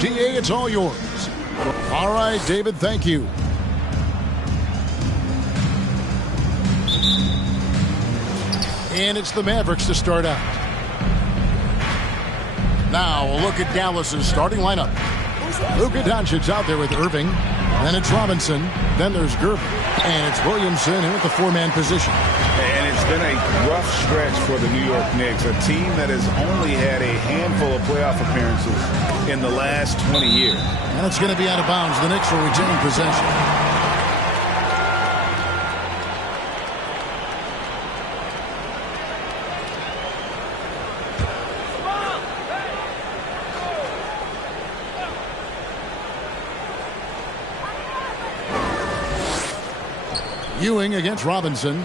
DA, it's all yours. All right, David, thank you. And it's the Mavericks to start out. Now a look at Dallas's starting lineup. Luka Doncic out there with Irving. Then it's Robinson. Then there's Gervin. And it's Williamson in at the four-man position. And it's been a rough stretch for the New York Knicks, a team that has only had a handful of playoff appearances in the last 20 years. And it's going to be out of bounds. The Knicks will retain possession. Ewing against Robinson.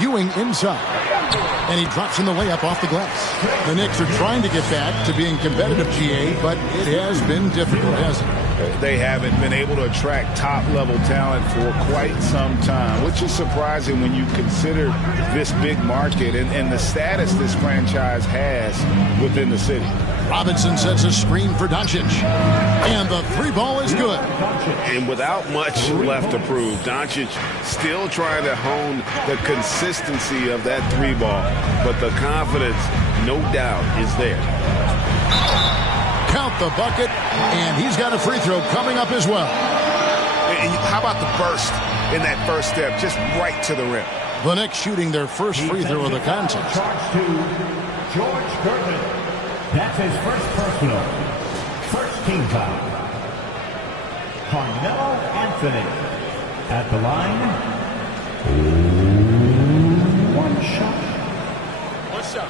Ewing inside. And he drops in the layup off the glass. The Knicks are trying to get back to being competitive, GA, but it has been difficult, hasn't it? They haven't been able to attract top-level talent for quite some time, which is surprising when you consider this big market and the status this franchise has within the city. Robinson sets a screen for Doncic. And the three ball is good. And without much left to prove, Doncic still trying to hone the consistency of that three ball. But the confidence, no doubt, is there. Count the bucket, and he's got a free throw coming up as well. And how about the burst in that first step, just right to the rim? The Knicks shooting their first free throw of the contest. Charge to George Gervin. That's his first personal. First team foul. Carmelo Anthony at the line. One shot. One shot.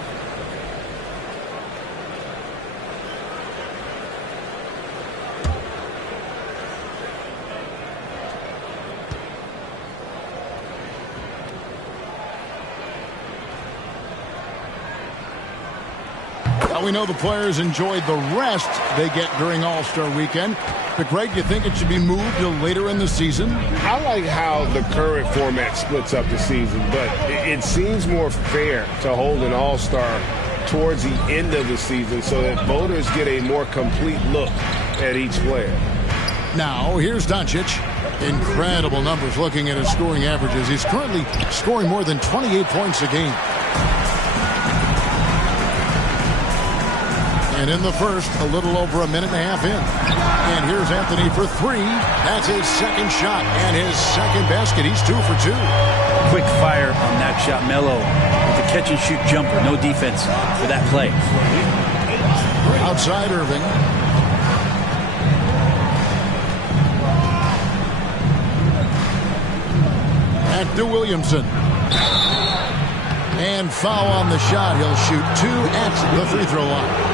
We know the players enjoyed the rest they get during All-Star Weekend. But, Greg, you think it should be moved to later in the season? I like how the current format splits up the season, but it seems more fair to hold an All-Star towards the end of the season so that voters get a more complete look at each player. Now, here's Doncic. Incredible numbers looking at his scoring averages. He's currently scoring more than 28 points a game. And in the first, a little over a minute and a half in. And here's Anthony for three. That's his second shot and his second basket. He's 2 for 2. Quick fire on that shot. Melo with the catch-and-shoot jumper. No defense for that play. Outside Irving. Back to Williamson. And foul on the shot. He'll shoot 2 at the free throw line.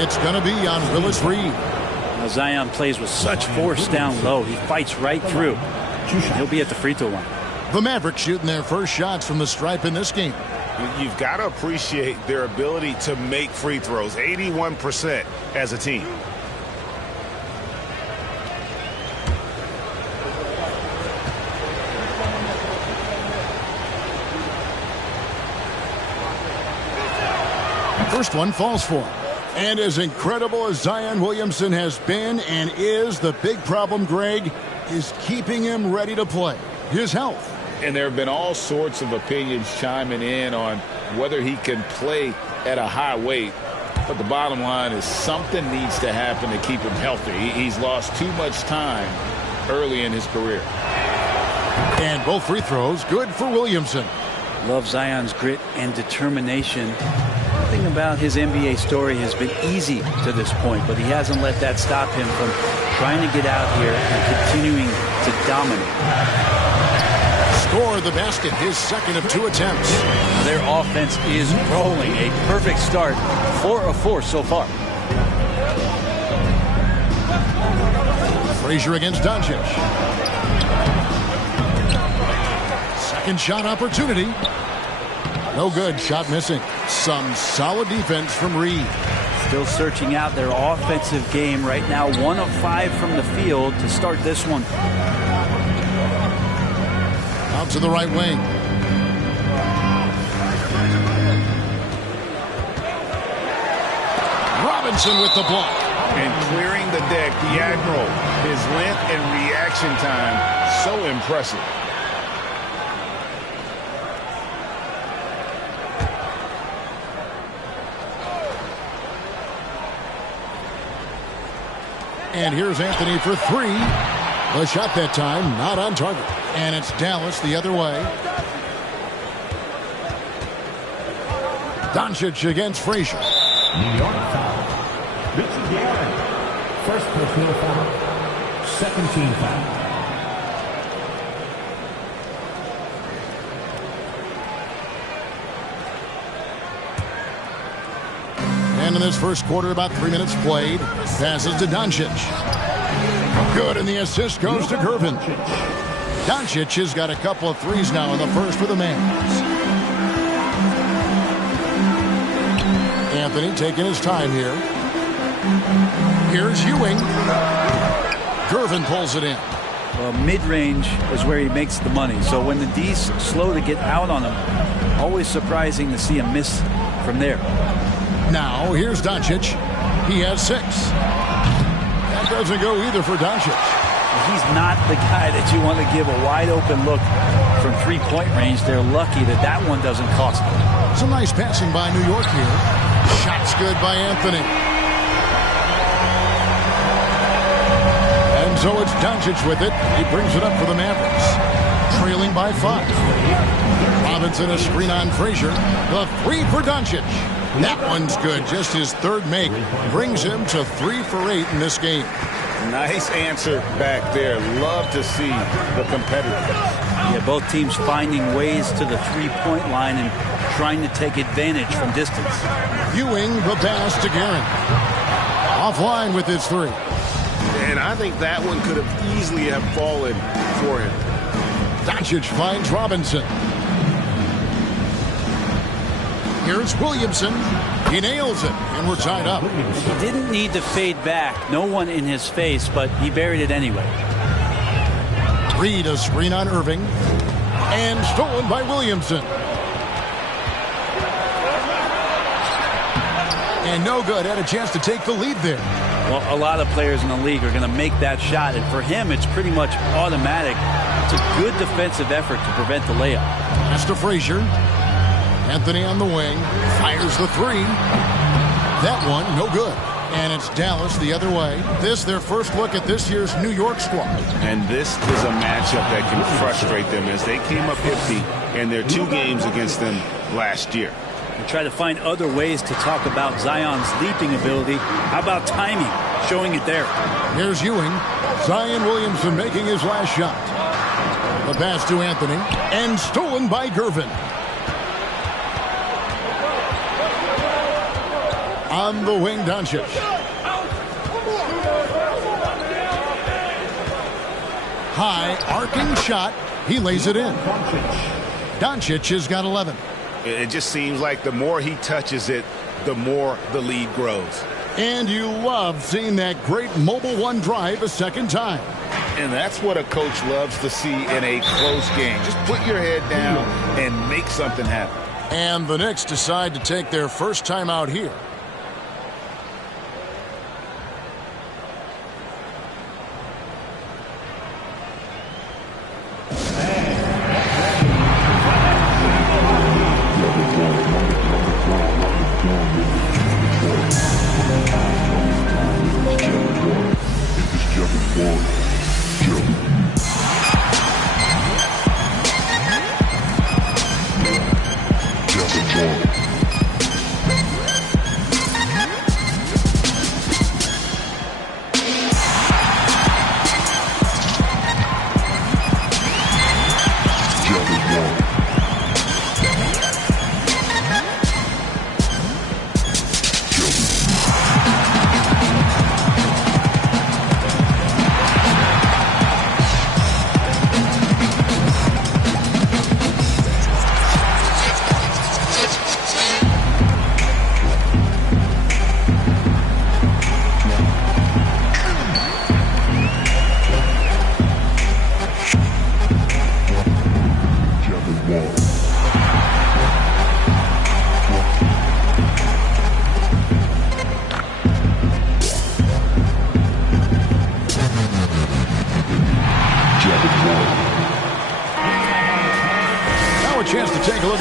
It's going to be on Willis Reed. Now Zion plays with such force down low. He fights right through. He'll be at the free throw line. The Mavericks shooting their first shots from the stripe in this game. You've got to appreciate their ability to make free throws. 81% as a team. First one falls for him. And as incredible as Zion Williamson has been and is, the big problem, Greg, is keeping him ready to play. His health. And there have been all sorts of opinions chiming in on whether he can play at a high weight. But the bottom line is something needs to happen to keep him healthy. He's lost too much time early in his career. And both free throws good for Williamson. Love Zion's grit and determination. Nothing about his NBA story has been easy to this point, but he hasn't let that stop him from trying to get out here and continuing to dominate. Score the basket, his second of 2 attempts. Their offense is rolling. A perfect start. 4 of 4 so far. Frazier against Doncic. Second shot opportunity. No good. Shot missing. Some solid defense from Reed. Still searching out their offensive game right now. 1 of 5 from the field to start this one. Out to the right wing. Robinson with the block. And clearing the deck, the Admiral, his length and reaction time, so impressive. And here's Anthony for three. The shot that time, not on target. And it's Dallas the other way. Doncic against Frazier. New York foul. Richard Garrett. First personal foul. Second team foul. And in this first quarter, about 3 minutes played. Passes to Doncic. Good, and the assist goes to Gervin. Doncic has got a couple of threes now in the first for the Mavs. Anthony taking his time here. Here's Ewing. Gervin pulls it in. Well, mid-range is where he makes the money. So when the D's slow to get out on him, always surprising to see him miss from there. Now, here's Doncic. He has 6. That doesn't go either for Doncic. He's not the guy that you want to give a wide-open look from three-point range. They're lucky that that one doesn't cost them. Some nice passing by New York here. Shots good by Anthony. And so it's Doncic with it. He brings it up for the Mavericks. Trailing by 5. Robinson a screen on Frazier. The 3 for Doncic. That one's good. Just his third make brings him to 3 for 8 in this game. Nice answer back there. Love to see the competitiveness. Yeah, both teams finding ways to the three-point line and trying to take advantage from distance. Ewing the pass to Guerin. Offline with his 3. And I think that one could have easily have fallen for him. Doncic finds Robinson. Here's Williamson. He nails it, and we're tied up. He didn't need to fade back. No one in his face, but he buried it anyway. Reed a screen on Irving. And stolen by Williamson. And no good. Had a chance to take the lead there. Well, a lot of players in the league are going to make that shot, and for him, it's pretty much automatic. It's a good defensive effort to prevent the layup. Pass to Frazier. Anthony on the wing. Fires the 3. That one, no good. And it's Dallas the other way. This, their first look at this year's New York squad. And this is a matchup that can frustrate them as they came up empty in their 2 games against them last year. We try to find other ways to talk about Zion's leaping ability. How about timing? Showing it there. Here's Ewing. Zion Williamson making his last shot. The pass to Anthony. And stolen by Gervin. On the wing, Doncic. High, arcing shot. He lays it in. Doncic has got 11. It just seems like the more he touches it, the more the lead grows. And you love seeing that great mobile one drive a second time. And that's what a coach loves to see in a close game. Just put your head down and make something happen. And the Knicks decide to take their first time out here.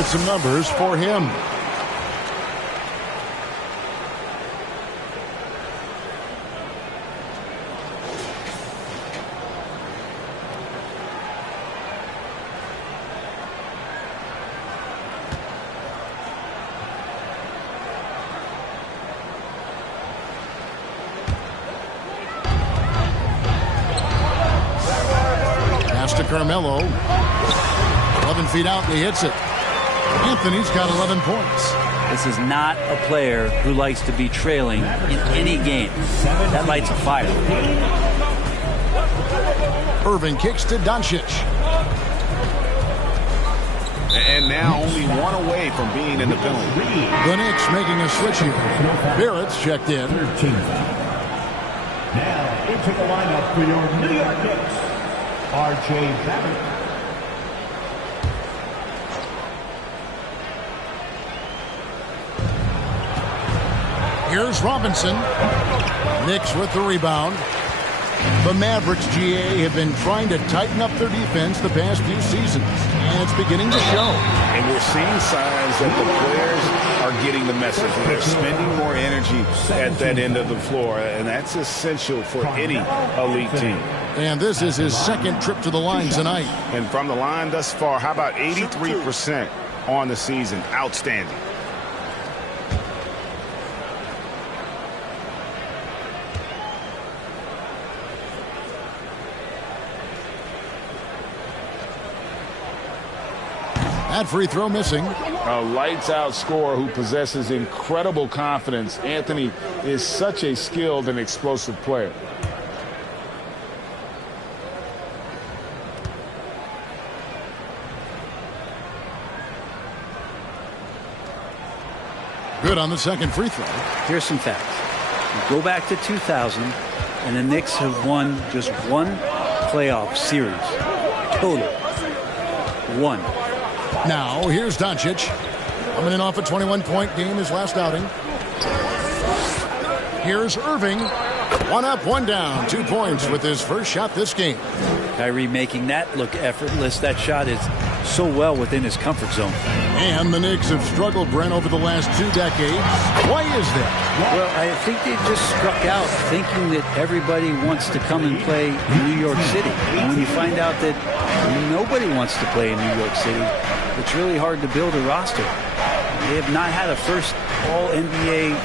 some numbers for him. Carmelo, 11 feet out, and he hits it. Anthony's got 11 points. This is not a player who likes to be trailing in any game. That lights a fire. Irving kicks to Doncic. And now only one away from being in the penalty. The Knicks making a switch here. Barrett's checked in. Now into the lineup for your New York Knicks, R.J. Barrett. Here's Robinson. Knicks with the rebound. The Mavericks, GA, have been trying to tighten up their defense the past few seasons, and it's beginning to show. And we're seeing signs that the players are getting the message. They're spending more energy at that end of the floor, and that's essential for any elite team. And this is his second trip to the line tonight. And from the line thus far, how about 83% on the season? Outstanding. That free throw missing. A lights-out scorer who possesses incredible confidence. Anthony is such a skilled and explosive player. Good on the second free throw. Here's some facts. You go back to 2000, and the Knicks have won just one playoff series. Total. One. Now, here's Doncic. Coming in off a 21-point game his last outing. Here's Irving. One up, one down. 2 points with his first shot this game. Kyrie making that look effortless. That shot is so well within his comfort zone. And the Knicks have struggled, Brent, over the last 2 decades. Why is that? Well, I think they just struck out thinking that everybody wants to come and play in New York City. And when you find out that nobody wants to play in New York City, it's really hard to build a roster. They have not had a first All-NBA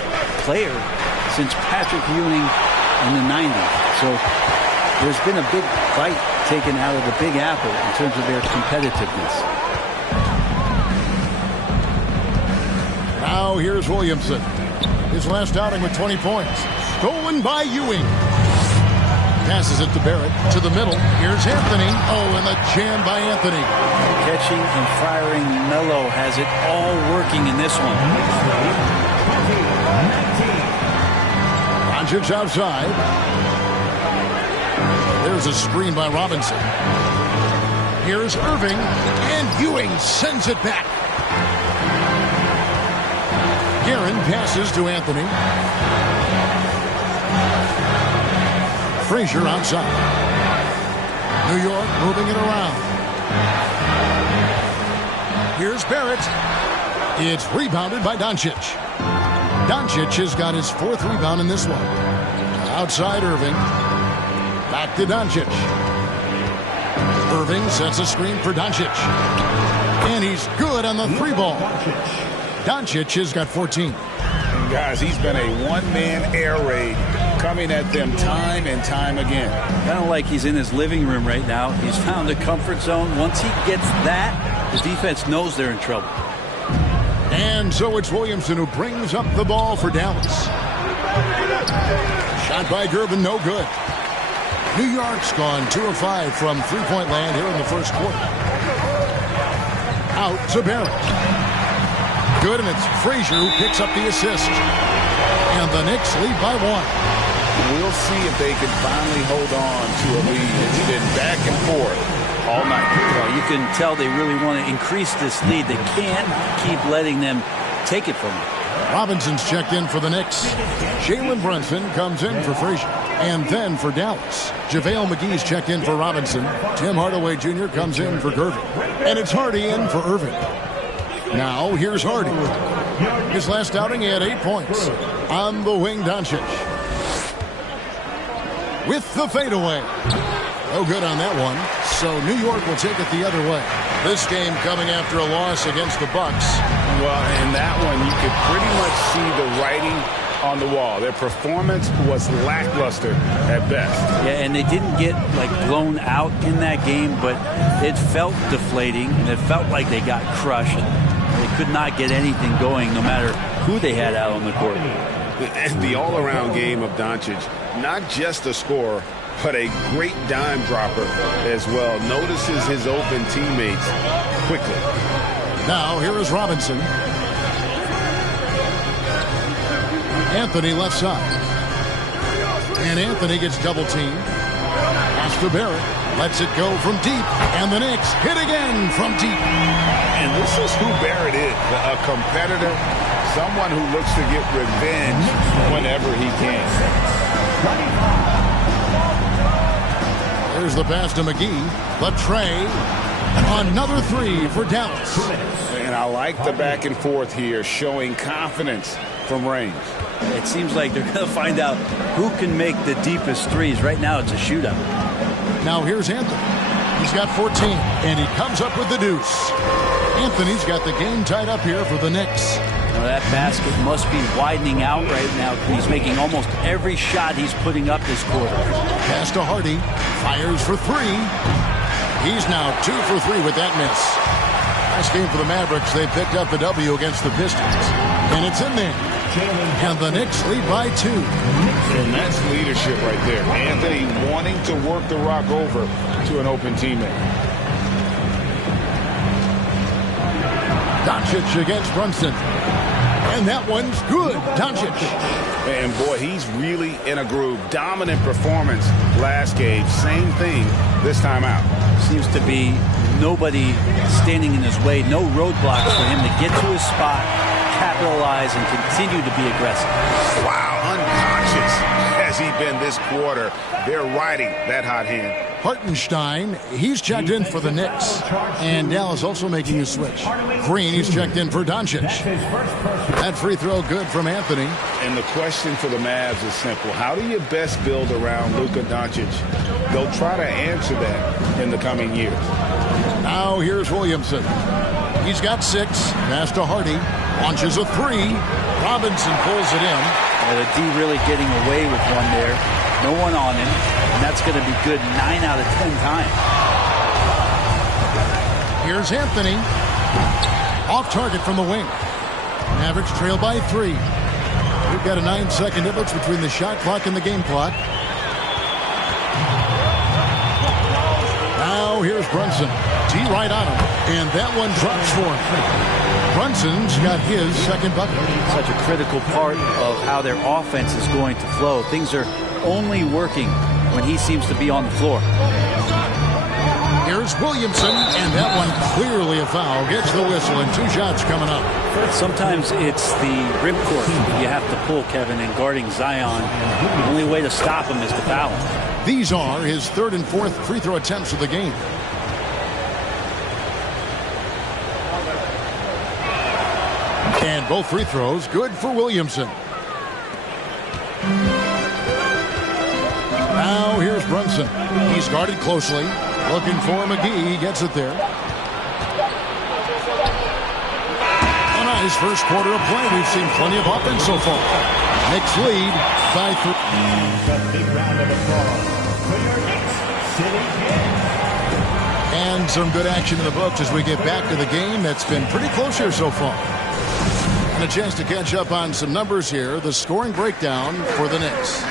player since Patrick Ewing in the 90s. So there's been a big bite taken out of the Big Apple in terms of their competitiveness. Now here's Williamson. His last outing with 20 points. Stolen by Ewing. Passes it to Barrett. To the middle. Here's Anthony. Oh, and the jam by Anthony. Catching and firing. Melo has it all working in this one. Doncic outside. There's a screen by Robinson. Here's Irving. And Ewing sends it back. Guerin passes to Anthony. Frazier outside. New York moving it around. Here's Barrett. It's rebounded by Doncic. Doncic has got his 4th rebound in this one. Outside Irving. Back to Doncic. Irving sets a screen for Doncic. And he's good on the 3-ball. Doncic has got 14. And guys, he's been a one-man air raid coming at them time and time again. Kind of like he's in his living room right now. He's found a comfort zone. Once he gets that, the defense knows they're in trouble. And so it's Williamson who brings up the ball for Dallas. Shot by Gervin, no good. New York's gone 2 of 5 from three-point land here in the first quarter. Out to Barrett. Good, and it's Frazier who picks up the assist. And the Knicks lead by 1. We'll see if they can finally hold on to a lead. It's been back and forth all night. Well, you can tell they really want to increase this lead. They can't keep letting them take it from them. Robinson's checked in for the Knicks. Jalen Brunson comes in for Frazier. And then for Dallas, JaVale McGee's checked in for Robinson. Tim Hardaway Jr. comes in for Gervin. And it's Hardy in for Irving. Now here's Hardy. His last outing, he had 8 points. On the wing, Doncic. With the fadeaway. No good on that one. So New York will take it the other way. This game coming after a loss against the Bucks. Well, in that one, you could pretty much see the writing on the wall. Their performance was lackluster at best. Yeah, and they didn't get blown out in that game, but it felt deflating, and it felt like they got crushed. They could not get anything going, no matter who they had out on the court. And the all-around game of Doncic, not just a scorer, but a great dime dropper as well. Notices his open teammates quickly. Now here is Robinson. Anthony left side. And Anthony gets double teamed. Pass to Barrett. Lets it go from deep. And the Knicks hit again from deep. And this is who Barrett is. A competitor. Someone who looks to get revenge whenever he can. There's the pass to McGee. The tray. Another three for Dallas. And I like the back and forth here, showing confidence from range. It seems like they're going to find out who can make the deepest threes. Right now it's a shootout. Now here's Anthony. He's got 14, and he comes up with the deuce. Anthony's got the game tied up here for the Knicks. Now that basket must be widening out right now. He's making almost every shot he's putting up this quarter. Pass to Hardy. Fires for three. He's now 2 for 3 with that miss. Last game for the Mavericks, they picked up the W against the Pistons. And it's in there. And the Knicks lead by 2. And that's leadership right there. Anthony wanting to work the rock over to an open teammate. Doncic against Brunson. And that one's good. Doncic. And boy, he's really in a groove. Dominant performance last game. Same thing this time out. Seems to be nobody standing in his way. No roadblocks for him to get to his spot, capitalize, and continue to be aggressive. Wow, unconscious has he been this quarter. They're riding that hot hand. Hartenstein, he's checked in for the Knicks. And Dallas also making a switch. Green, he's checked in for Doncic. That free throw good from Anthony. And the question for the Mavs is simple. How do you best build around Luka Doncic? They'll try to answer that in the coming years. Now here's Williamson. He's got 6. Pass to Hardy. Launches a 3. Robinson pulls it in. The D really getting away with one there. No one on him. And that's going to be good 9 out of 10 times. Here's Anthony. Off target from the wing. Mavericks trail by 3. We've got a 9-second difference between the shot clock and the game clock. Now here's Brunson. D right on him. And that one drops for him. Brunson's got his second bucket. Such a critical part of how their offense is going to flow. Things are only working when he seems to be on the floor. Here's Williamson, and that one clearly a foul. Gets the whistle, and 2 shots coming up. Sometimes it's the ripcord that you have to pull, Kevin, and guarding Zion. The only way to stop him is to foul him. These are his 3rd and 4th free throw attempts of the game. And both free throws good for Williamson. Now here's Brunson. He's guarded closely. Looking for McGee. He gets it there. A nice first quarter of play. We've seen plenty of offense so far. Knicks lead by 3. A big round of applause for your Knicks City Kings. And some good action in the books as we get back to the game that's been pretty close here so far. And a chance to catch up on some numbers here. The scoring breakdown for the Knicks.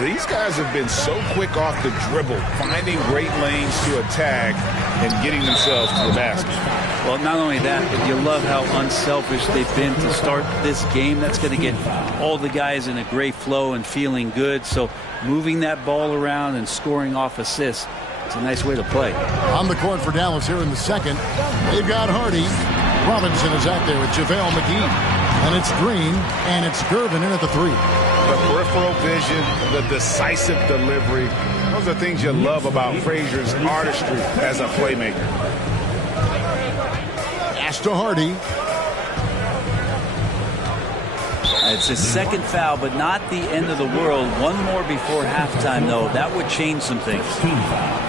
These guys have been so quick off the dribble, finding great lanes to attack and getting themselves to the basket. Well, not only that, but you love how unselfish they've been to start this game. That's going to get all the guys in a great flow and feeling good. So moving that ball around and scoring off assists, it's a nice way to play. On the court for Dallas here in the second, they've got Hardy. Robinson is out there with JaVale McGee. And it's Green, and it's Gervin in at the 3. The peripheral vision, the decisive delivery. Those are things you love about Frazier's artistry as a playmaker. Pass to Hardy. It's his second foul, but not the end of the world. One more before halftime, though. That would change some things. Team foul.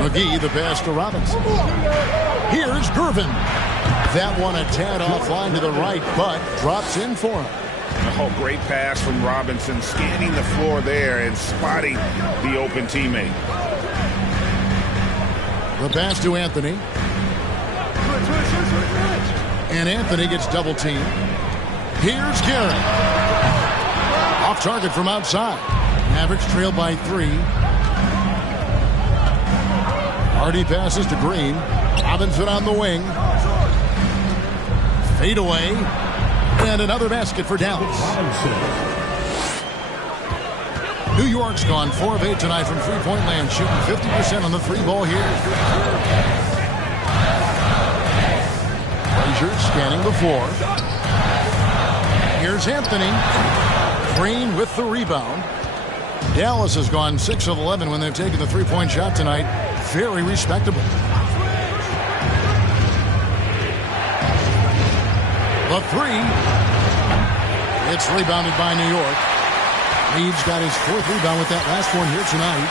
McGee, the pass to Robinson. Here's Gervin. That one a tad offline to the right, but drops in for him. Oh, great pass from Robinson, scanning the floor there and spotting the open teammate. The pass to Anthony. And Anthony gets double teamed. Here's Garrett. Off target from outside. Mavericks trail by 3. Hardy passes to Green. Robinson on the wing. Fade away. And another basket for Dallas. New York's gone 4 of 8 tonight from three-point land, shooting 50% on the 3-ball here. Frazier scanning the floor. Here's Anthony. Green with the rebound. Dallas has gone 6 of 11 when they've taken the three-point shot tonight. Very respectable. The 3. It's rebounded by New York. Reeves got his 4th rebound with that last one here tonight.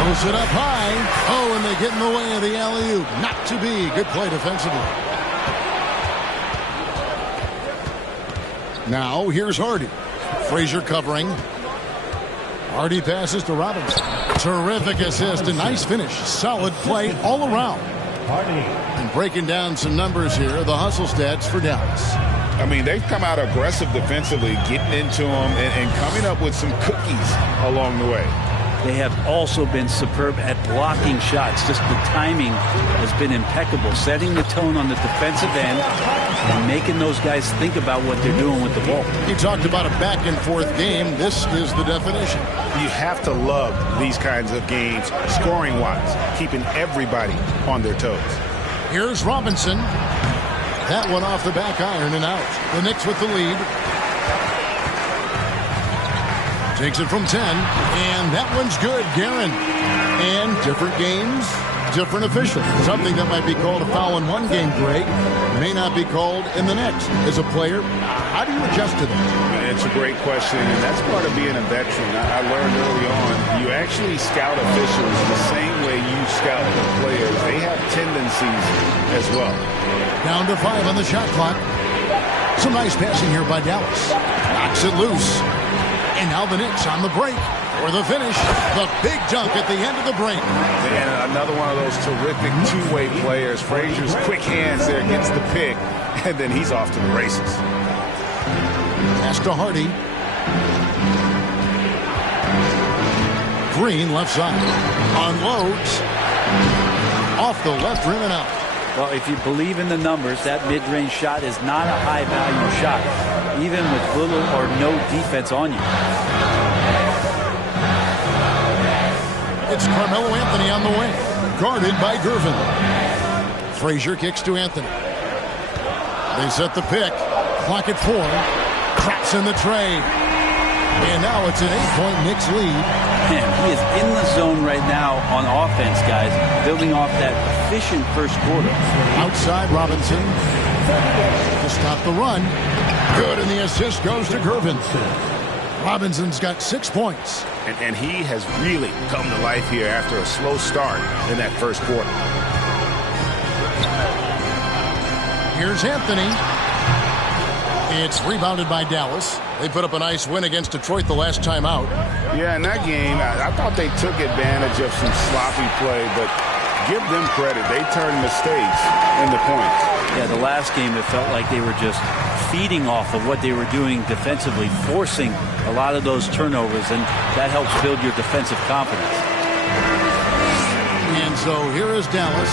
Throws it up high. Oh, and they get in the way of the alley-oop. Not to be. Good play defensively. Now, here's Hardy. Frazier covering. Hardy passes to Robinson. Terrific assist. A nice finish. Solid play all around. And breaking down some numbers here, the hustle stats for Dallas. I mean, they've come out aggressive defensively, getting into them and coming up with some cookies along the way. They have also been superb at blocking shots. Just the timing has been impeccable, setting the tone on the defensive end and making those guys think about what they're doing with the ball. You talked about a back-and-forth game. This is the definition. You have to love these kinds of games, scoring-wise, keeping everybody on their toes. Here's Robinson. That one off the back iron and out. The Knicks with the lead. Takes it from 10, and that one's good, Guerin. And different games, different officials. Something that might be called a foul in one game, Greg, may not be called in the next. As a player, how do you adjust to that? It's a great question, and that's part of being a veteran. I learned early on, you actually scout officials the same way you scout the players. They have tendencies as well. Down to 5 on the shot clock. Some nice passing here by Dallas. Knocks it loose. And now the Knicks on the break for the finish. The big dunk at the end of the break. And another one of those terrific two-way players. Frazier's quick hands there, gets the pick, and then he's off to the races. Pass to Hardy. Green left side. Unloads. Off the left rim and out. Well, if you believe in the numbers, that mid-range shot is not a high-value shot, even with little or no defense on you. It's Carmelo Anthony on the wing, guarded by Gervin. Frazier kicks to Anthony. They set the pick. Clock at 4. Traps in the tray. And now it's an 8-point Knicks lead. Man, he is in the zone right now on offense, guys, building off that efficient first quarter. Outside Robinson to stop the run. Good, and the assist goes to Gervin. Robinson's got 6 points. And he has really come to life here after a slow start in that first quarter. Here's Anthony. It's rebounded by Dallas. They put up a nice win against Detroit the last time out. Yeah, in that game, I thought they took advantage of some sloppy play, but give them credit. They turned mistakes into points. Yeah, the last game, it felt like they were just feeding off of what they were doing defensively, forcing a lot of those turnovers, and that helps build your defensive confidence. And so here is Dallas.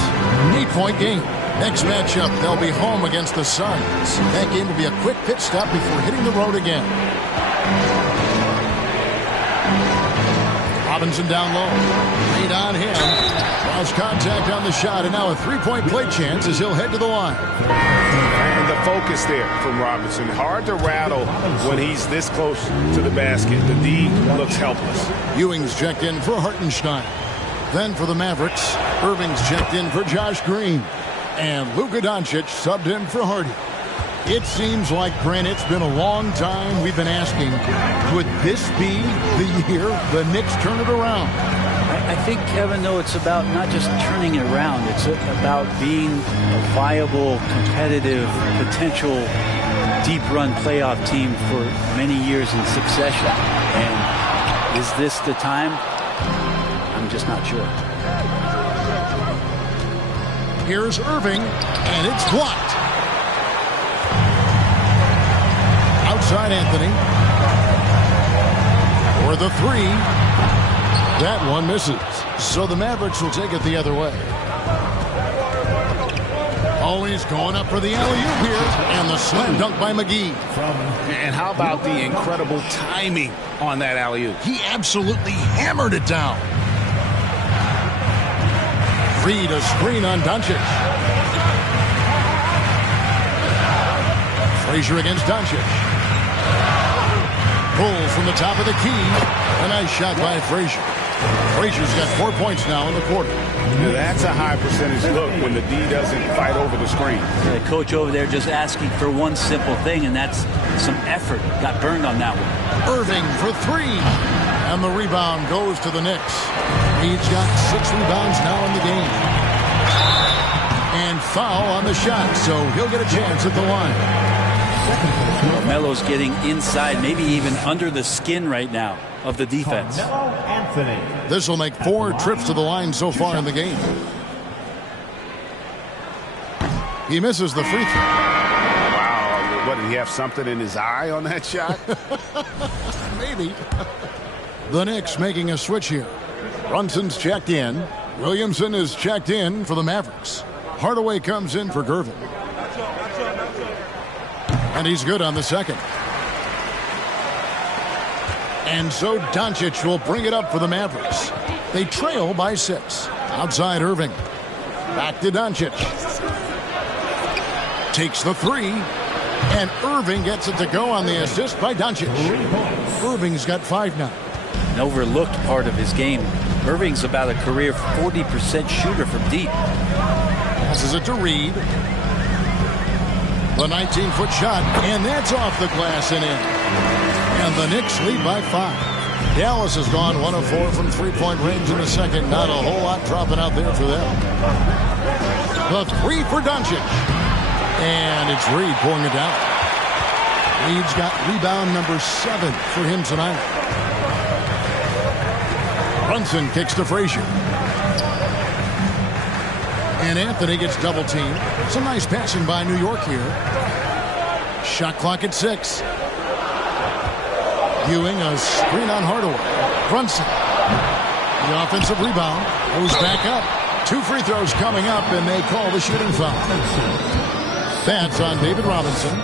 8-point game. Next matchup, they'll be home against the Suns. That game will be a quick pit stop before hitting the road again. Robinson down low. Lead on him. Lost contact on the shot, and now a 3-point play chance as he'll head to the line. And the focus there from Robinson. Hard to rattle when he's this close to the basket. The D looks helpless. Ewing's checked in for Hartenstein. Then for the Mavericks, Irving's checked in for Josh Green. And Luka Doncic subbed in for Hardy. It seems like, Grant, it's been a long time we've been asking, could this be the year the Knicks turn it around? I think, Kevin, though, it's about not just turning it around. It's about being a viable, competitive, potential deep-run playoff team for many years in succession. And is this the time? I'm just not sure. Here's Irving, and it's blocked. Outside Anthony. For the three. That one misses. So the Mavericks will take it the other way. Always going up for the alley-oop here. And the slam dunk by McGee. And how about the incredible timing on that alley-oop? He absolutely hammered it down. Reed a screen on Doncic. Frazier against Doncic. Pulls from the top of the key. A nice shot by Frazier. Frazier's got 4 points now in the quarter. That's a high percentage look when the D doesn't fight over the screen. The coach over there just asking for one simple thing, and that's some effort. Got burned on that one. Irving for three. And the rebound goes to the Knicks. Reed's got 6 rebounds now in the game. And foul on the shot, so he'll get a chance at the line. Melo's getting inside, maybe even under the skin right now of the defense. This will make 4 trips to the line so far in the game. He misses the free throw. Wow, what, did he have something in his eye on that shot? Maybe. The Knicks making a switch here. Brunson's checked in. Williamson is checked in for the Mavericks. Hardaway comes in for Gervin. And he's good on the second. And so Doncic will bring it up for the Mavericks. They trail by 6. Outside Irving. Back to Doncic. Takes the three. And Irving gets it to go on the assist by Doncic. Irving's got 5 now. An overlooked part of his game. Irving's about a career 40% shooter from deep. Passes it to Reed. The 19-foot shot, and that's off the glass and in. And the Knicks lead by 5. Dallas has gone 1 of 4 from three-point range in the second. Not a whole lot dropping out there for them. The three for Doncic. And it's Reed pulling it down. Reed's got rebound number 7 for him tonight. Brunson kicks to Frazier. And Anthony gets double-teamed. Some nice passing by New York here. Shot clock at 6. Ewing a screen on Hardaway. Brunson. The offensive rebound goes back up. 2 free throws coming up, and they call the shooting foul. That's on David Robinson.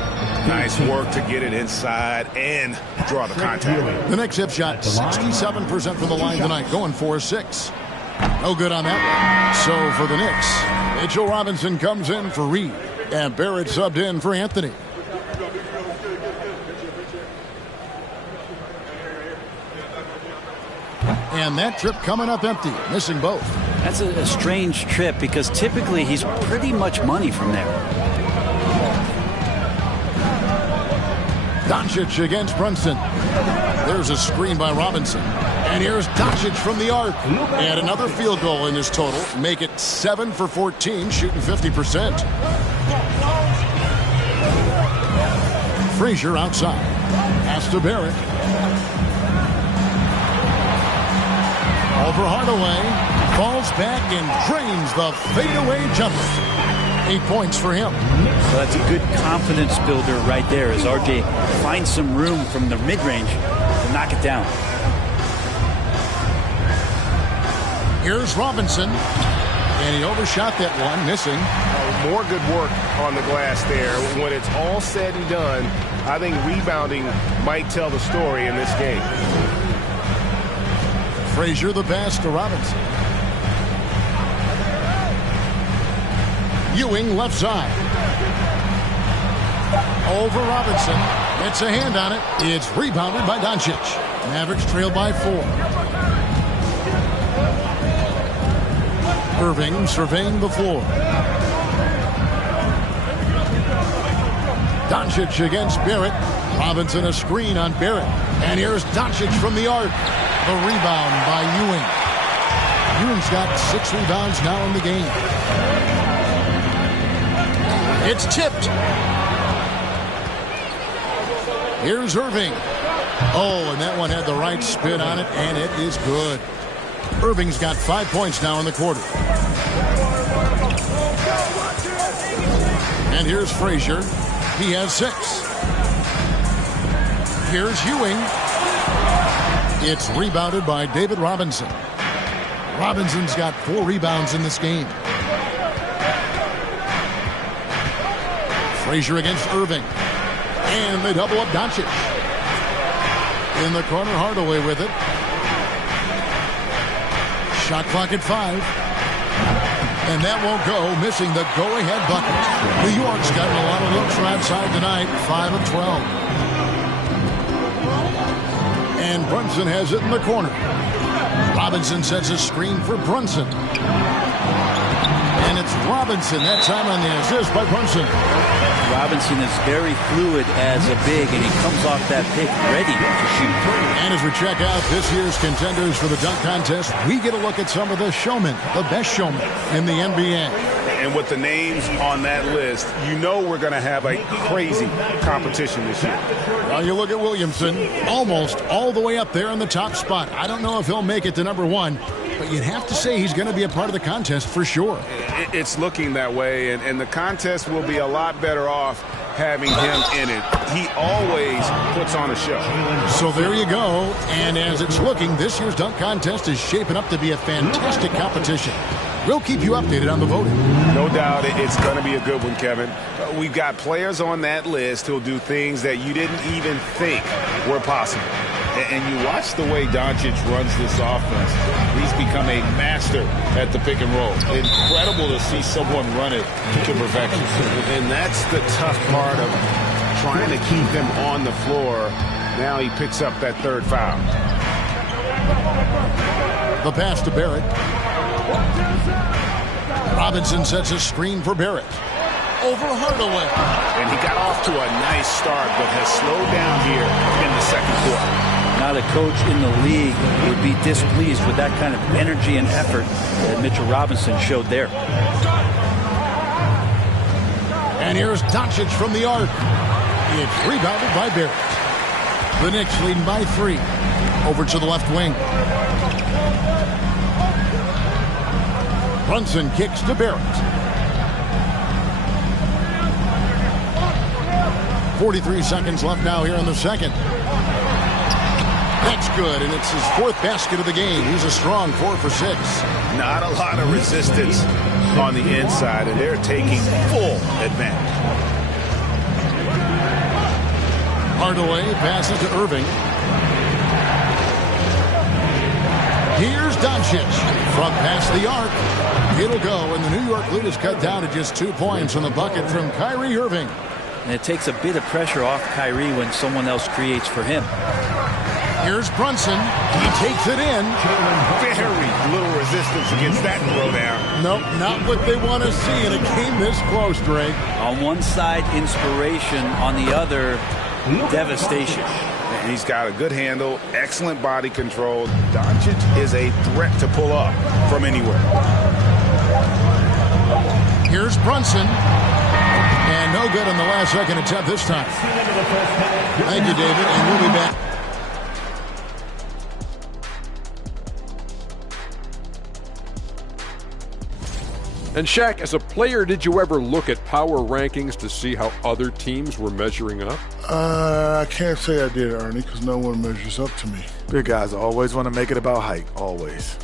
Nice work to get it inside and draw the contact. The Knicks have shot 67% from the line tonight, going 4-6. No good on that one. So for the Knicks, Mitchell Robinson comes in for Reed. And Barrett subbed in for Anthony. And that trip coming up empty, missing both. That's a strange trip because typically he's pretty much money from there. Doncic against Brunson. There's a screen by Robinson. And here's Doncic from the arc. And another field goal in his total. Make it 7 for 14, shooting 50%. Frazier outside. Pass to Barrett. Over Hardaway. Falls back and drains the fadeaway jumper. 8 points for him. So that's a good confidence builder right there as RJ finds some room from the mid-range to knock it down. Here's Robinson. And he overshot that one, missing. More good work on the glass there. When it's all said and done, I think rebounding might tell the story in this game. Frazier the pass to Robinson. Ewing left side. over Robinson. Gets a hand on it. It's rebounded by Doncic. Mavericks trail by 4. Irving surveying the floor. Doncic against Barrett. Robinson a screen on Barrett. And here's Doncic from the arc. The rebound by Ewing. Ewing's got 6 rebounds now in the game. It's tipped. Here's Irving. Oh, and that one had the right spin on it, and it is good. Irving's got 5 points now in the quarter. And here's Frazier. He has 6. Here's Ewing. It's rebounded by David Robinson. Robinson's got 4 rebounds in this game. Frazier against Irving. And they double up Doncic. In the corner, Hardaway with it. Shot clock at 5. And that won't go, missing the go-ahead bucket. New York's gotten a lot of looks from outside tonight, 5 of 12. And Brunson has it in the corner. Robinson sets a screen for Brunson. And it's Robinson that time on the assist by Brunson. Robinson is very fluid as a big, and he comes off that pick ready to shoot. And as we check out this year's contenders for the dunk contest, we get a look at some of the showmen, the best showmen in the NBA. And with the names on that list, you know we're going to have a crazy competition this year. Well, you look at Williamson, almost all the way up there in the top spot. I don't know if he'll make it to number 1, but you'd have to say he's going to be a part of the contest for sure. It's looking that way, and the contest will be a lot better off having him in it. He always puts on a show. So there you go. And as it's looking, this year's dunk contest is shaping up to be a fantastic competition. We'll keep you updated on the voting. No doubt it's going to be a good one, Kevin. We've got players on that list who'll do things that you didn't even think were possible. And you watch the way Doncic runs this offense. He's become a master at the pick and roll. Incredible to see someone run it to perfection. And that's the tough part of trying to keep him on the floor. Now he picks up that 3rd foul. The pass to Barrett. Robinson sets a screen for Barrett. Over Hardaway. And he got off to a nice start, but has slowed down here in the 2nd quarter. Not a coach in the league would be displeased with that kind of energy and effort that Mitchell Robinson showed there. And here's Doncic from the arc. It's rebounded by Barrett. The Knicks leading by 3. Over to the left wing. Brunson kicks to Barrett. 43 seconds left now here in the 2nd. That's good, and it's his 4th basket of the game. He's a strong 4 for 6. Not a lot of resistance on the inside, and they're taking full advantage. Hardaway passes to Irving. Here's Doncic from past the arc. It'll go, and the New York lead is cut down to just 2 points on the bucket from Kyrie Irving. And it takes a bit of pressure off Kyrie when someone else creates for him. Here's Brunson. He takes it in. Very little resistance against that throwdown. Nope, not what they want to see, and it came this close, Drake. On one side, inspiration. On the other, devastation. And he's got a good handle, excellent body control. Doncic is a threat to pull up from anywhere. Here's Brunson. And no good on the last second attempt this time. Thank you, David, and we'll be back. And Shaq, as a player, did you ever look at power rankings to see how other teams were measuring up? I can't say I did, Ernie, because no one measures up to me. Big guys always want to make it about height, always.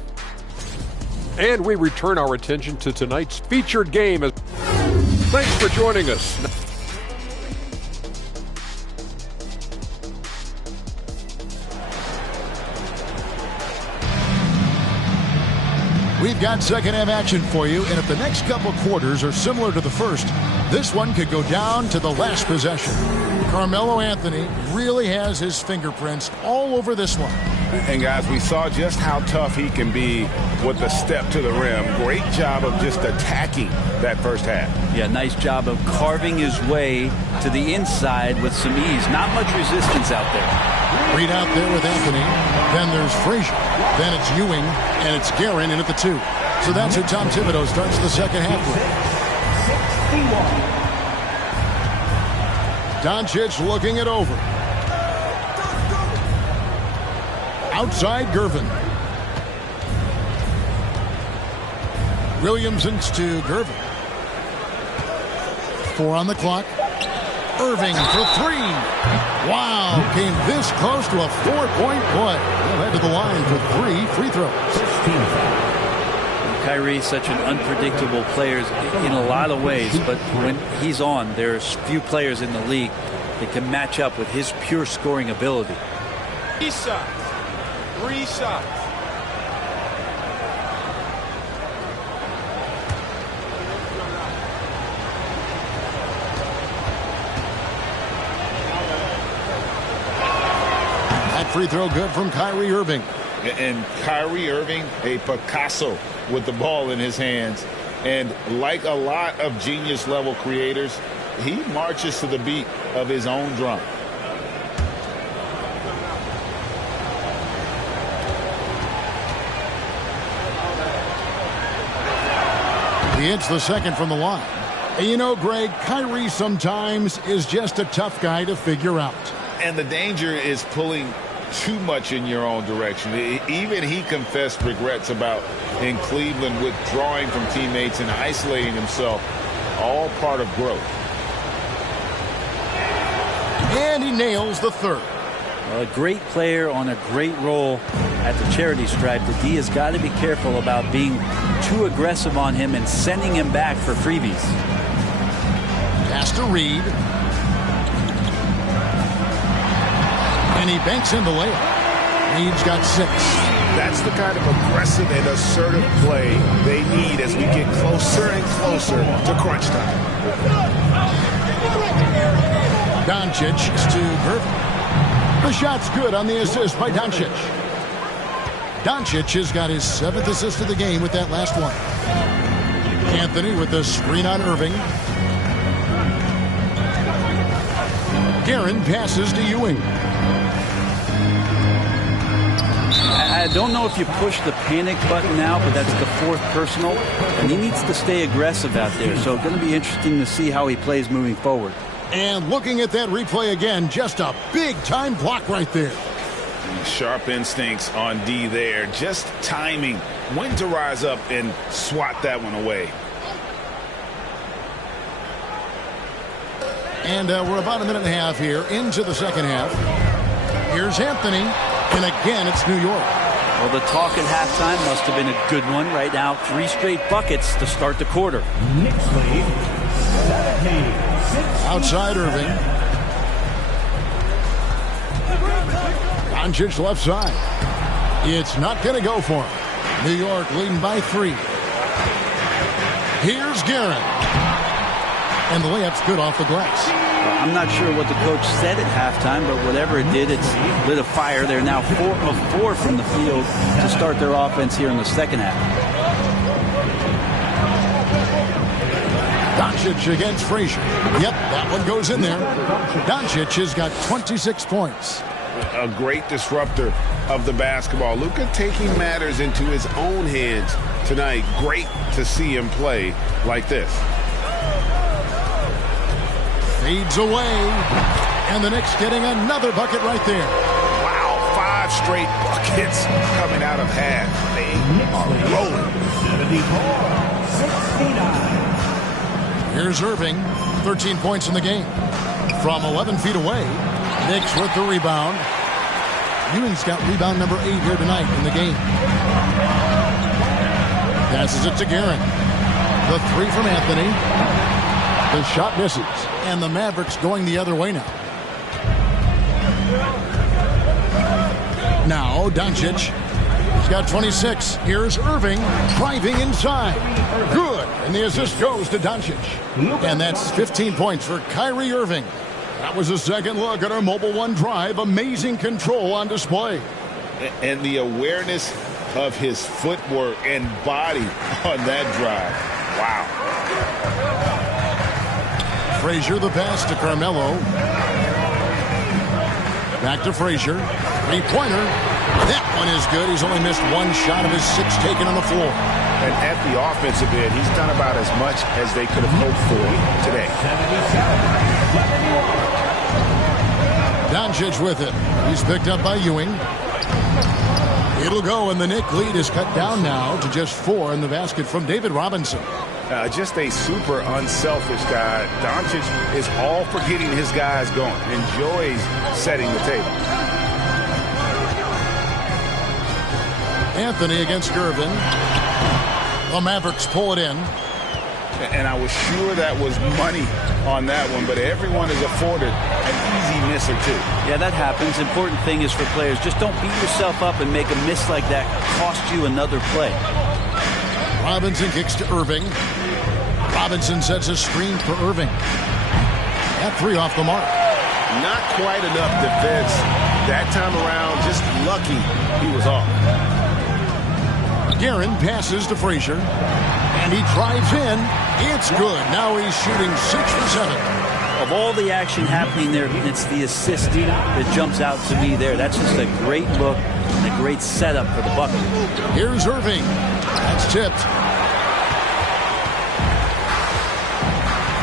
And we return our attention to tonight's featured game. Thanks for joining us. We've got second half action for you, and if the next couple quarters are similar to the first, This one could go down to the last possession. Carmelo Anthony really has his fingerprints all over this one. And guys, we saw just how tough he can be with the step to the rim. Great job of just attacking that first half. Yeah, nice job of carving his way to the inside with some ease. Not much resistance out there. Reed out there with Anthony. Then there's Frazier. Then it's Ewing. And it's Guerin in at the 2. So that's who Tom Thibodeau starts the second half with. Doncic looking it over. Outside Gervin. Williamson's to Gervin. 4 on the clock. Irving for 3. Wow, came this close to a 4-point play. He'll head to the line for 3 free throws. Kyrie, such an unpredictable player in a lot of ways, but when he's on, there's few players in the league that can match up with his pure scoring ability. 3 shots. 3 shots. That free throw good from Kyrie Irving. And Kyrie Irving, a Picasso with the ball in his hands. And like a lot of genius level creators, he marches to the beat of his own drum. He hits the second from the line. And you know, Greg, Kyrie sometimes is just a tough guy to figure out. And the danger is pulling too much in your own direction. Even he confessed regrets about in Cleveland withdrawing from teammates and isolating himself. All part of growth. And he nails the third. Well, a great player on a great role at the charity stripe. The D has got to be careful about being too aggressive on him and sending him back for freebies. Pass to Reed. And he banks in the layup. Reed's got 6. That's the kind of aggressive and assertive play they need as we get closer and closer to crunch time. Doncic to Gervin. The shot's good on the assist by Doncic. Doncic has got his 7th assist of the game with that last one. Anthony with the screen on Irving. Guerin passes to Ewing. I don't know if you push the panic button now, but that's the 4th personal, and he needs to stay aggressive out there. So it's going to be interesting to see how he plays moving forward. And looking at that replay again, just a big-time block right there. Sharp instincts on D there. Just timing when to rise up and swat that one away. And we're about a minute and a half here into the second half. Here's Anthony, and again it's New York. Well, the talk at halftime must have been a good one. Right now, 3 straight buckets to start the quarter. Knicks lead 17. Outside Irving. Doncic left side. It's not going to go for him. New York leading by 3. Here's Guerin. And the layup's good off the glass. I'm not sure what the coach said at halftime, but whatever it did, it's lit a fire. They're now 4 of 4 from the field to start their offense here in the second half. Doncic against Frazier. Yep, that one goes in there. Doncic has got 26 points. A great disruptor of the basketball. Luka taking matters into his own hands tonight. Great to see him play like this. Fades away. And the Knicks getting another bucket right there. Wow, 5 straight buckets coming out of half. They are rolling. 74-69. Here's Irving, 13 points in the game. From 11 feet away, Knicks with the rebound. Ewing's got rebound number 8 here tonight in the game. Passes it to Guerin. The 3 from Anthony. The shot misses. And the Mavericks going the other way now. Now Doncic. He's got 26. Here's Irving driving inside. Good. And the assist goes to Doncic. And that's 15 points for Kyrie Irving. That was a second look at our Mobile One drive. Amazing control on display. And the awareness of his footwork and body on that drive. Wow. Frazier the pass to Carmelo. Back to Frazier. Three-pointer. That one is good. He's only missed one shot of his 6 taken on the floor. And at the offensive end, he's done about as much as they could have hoped for today. Doncic with it. He's picked up by Ewing. It'll go, and the Knick lead is cut down now to just 4 in the basket from David Robinson. Just a super unselfish guy. Doncic is all for getting his guys going. Enjoys setting the table. Anthony against Gervin. The Mavericks pull it in. And I was sure that was money on that one, but everyone is afforded an easy miss or two. Yeah, that happens. Important thing is for players, just don't beat yourself up and make a miss like that cost you another play. Robinson kicks to Irving. Robinson sets a screen for Irving. That 3 off the mark. Not quite enough defense that time around. Just lucky he was off. Guerin passes to Frazier. And he drives in. It's good. Now he's shooting 6 for 7. Of all the action happening there, it's the assist that jumps out to me there. That's just a great look and a great setup for the bucket. Here's Irving. That's tipped.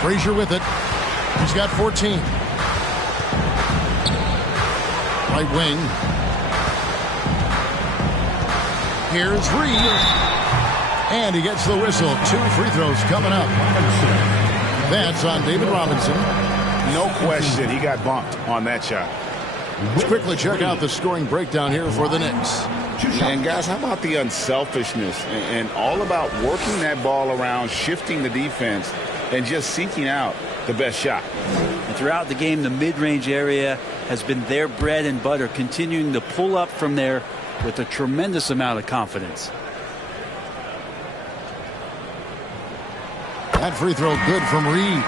Frazier with it. He's got 14. Right wing. Here's Reed. And he gets the whistle. 2 free throws coming up. That's on David Robinson. No question, he got bumped on that shot. Let's quickly check out the scoring breakdown here for the Knicks. And guys, how about the unselfishness and all about working that ball around, shifting the defense, and just seeking out the best shot. And throughout the game, the mid-range area has been their bread and butter, continuing to pull up from there with a tremendous amount of confidence. That free throw good from Reed.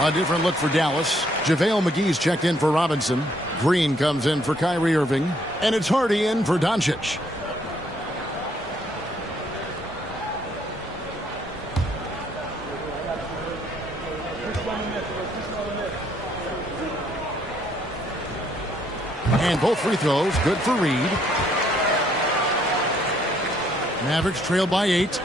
A different look for Dallas. JaVale McGee's checked in for Robinson. Green comes in for Kyrie Irving. And it's Hardy in for Doncic. And both free throws good for Reed. Mavericks trail by 8.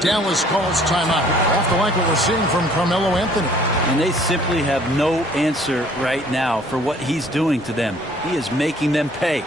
Dallas calls timeout. Off the like what we're seeing from Carmelo Anthony. And they simply have no answer right now for what he's doing to them. He is making them pay.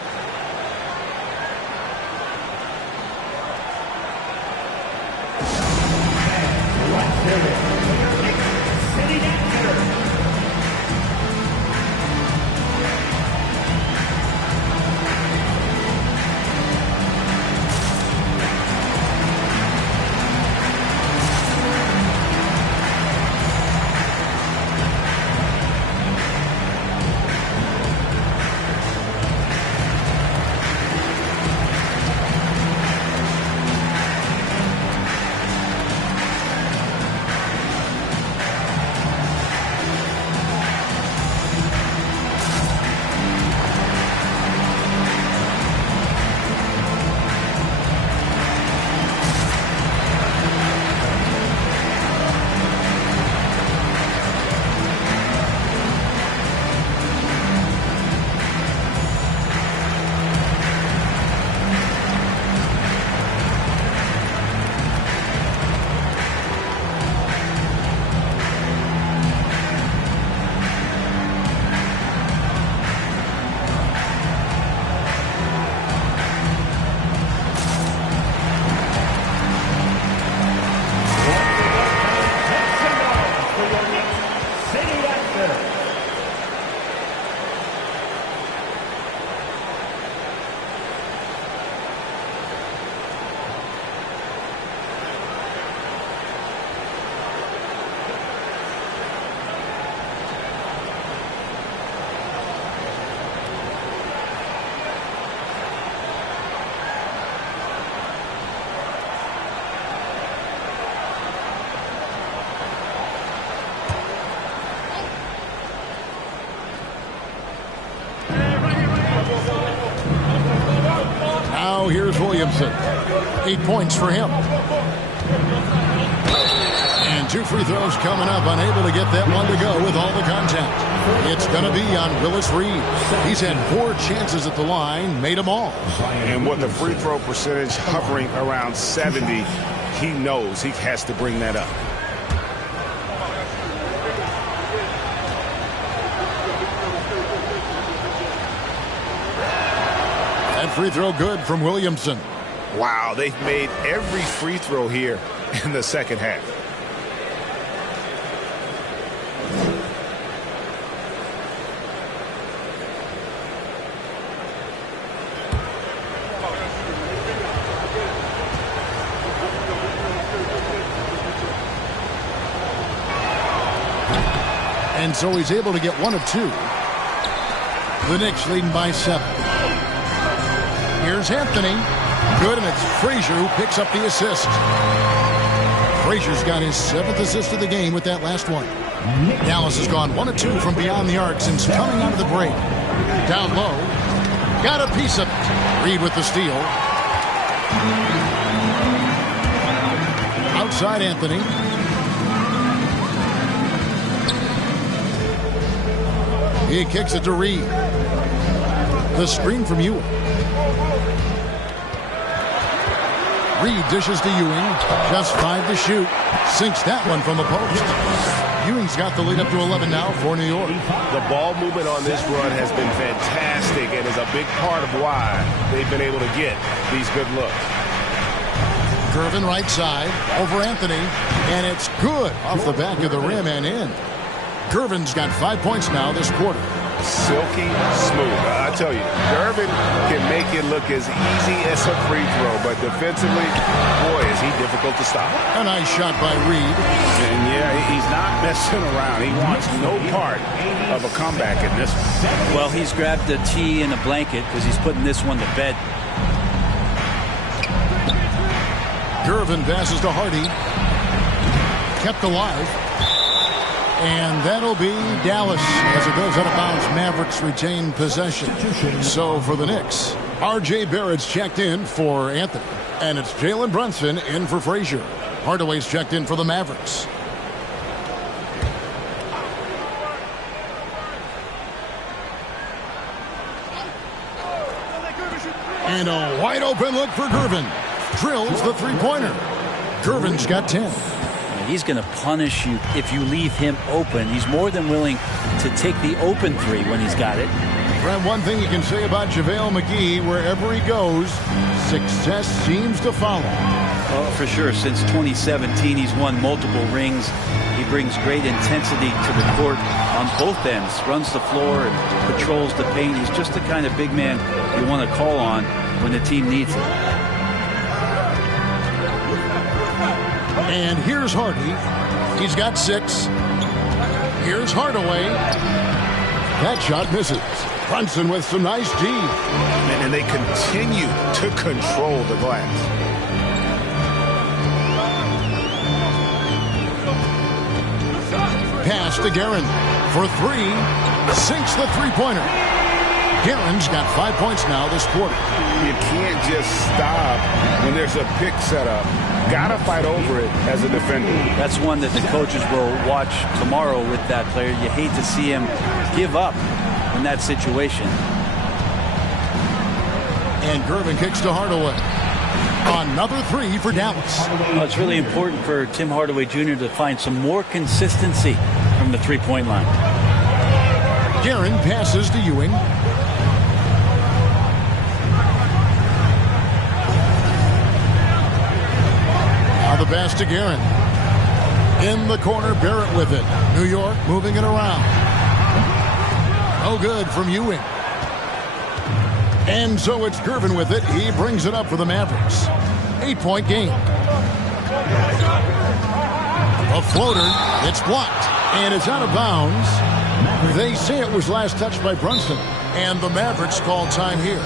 here's Williamson. 8 points for him. And 2 free throws coming up. Unable to get that one to go with all the contact. It's going to be on Willis Reed. He's had 4 chances at the line, made them all. And with the free throw percentage hovering around 70, he knows he has to bring that up. That free throw good from Williamson. Wow, they've made every free throw here in the second half. And so he's able to get 1 of 2. The Knicks leading by 7. Here's Anthony. Good, and it's Frazier who picks up the assist. Frazier's got his 7th assist of the game with that last one. Dallas has gone 1 of 2 from beyond the arc since coming out of the break. Down low. Got a piece of it. Reed with the steal. Outside Anthony. He kicks it to Reed. The screen from Ewing. Reed dishes to Ewing. Just 5 to shoot. Sinks that one from the post. Ewing's got the lead up to 11 now for New York. The ball movement on this run has been fantastic and is a big part of why they've been able to get these good looks. Gervin right side over Anthony. And it's good off the back of the rim and in. Gervin's got 5 points now this quarter. Silky smooth. I tell you, Gervin can make it look as easy as a free throw, but defensively, boy, is he difficult to stop. A nice shot by Reed. And yeah, he's not messing around. He wants no part of a comeback in this one. Well, he's grabbed a tee and a blanket because he's putting this one to bed. Gervin passes to Hardy. Kept alive. And that'll be Dallas as it goes out of bounds. Mavericks retain possession. So for the Knicks, R.J. Barrett's checked in for Anthony. And it's Jalen Brunson in for Frazier. Hardaway's checked in for the Mavericks. And a wide open look for Gervin. Drills the three-pointer. Gervin's got 10. He's going to punish you if you leave him open. He's more than willing to take the open 3 when he's got it. Brad, one thing you can say about JaVale McGee, wherever he goes, success seems to follow. Oh, for sure. Since 2017, he's won multiple rings. He brings great intensity to the court on both ends. Runs the floor and patrols the paint. He's just the kind of big man you want to call on when the team needs it. And here's Hardy. He's got 6. Here's Hardaway. That shot misses. Brunson with some nice D. And they continue to control the glass. Pass to Guerin for 3. Sinks the three-pointer. Guerin's got 5 points now this quarter. You can't just stop when there's a pick set up. Gotta fight over it as a defender. That's one that the coaches will watch tomorrow with that player. You hate to see him give up in that situation. And Gervin kicks to Hardaway. Another 3 for Dallas. Well, it's really important for Tim Hardaway Jr. to find some more consistency from the three-point line. Guerin passes to Ewing. The pass to Guerin. In the corner, Barrett with it. New York moving it around. No good from Ewing. And so it's Gervin with it. He brings it up for the Mavericks. 8-point game. A floater. It's blocked. And it's out of bounds. They say it was last touched by Brunson. And the Mavericks call time here.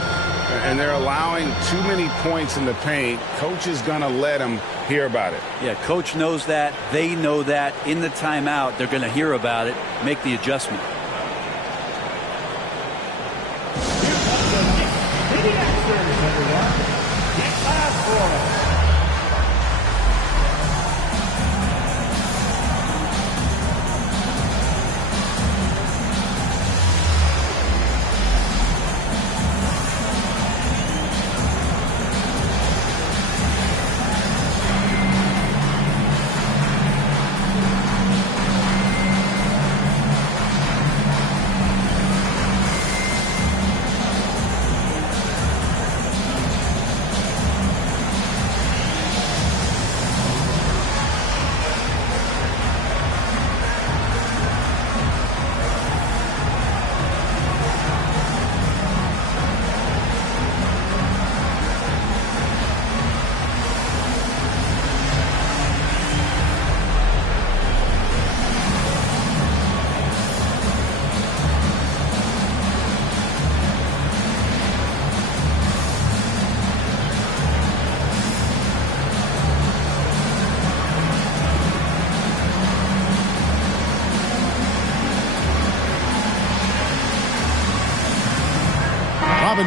And they're allowing too many points in the paint. Coach is going to let them hear about it. Yeah, coach knows that. They know that. In the timeout, they're going to hear about it, make the adjustment.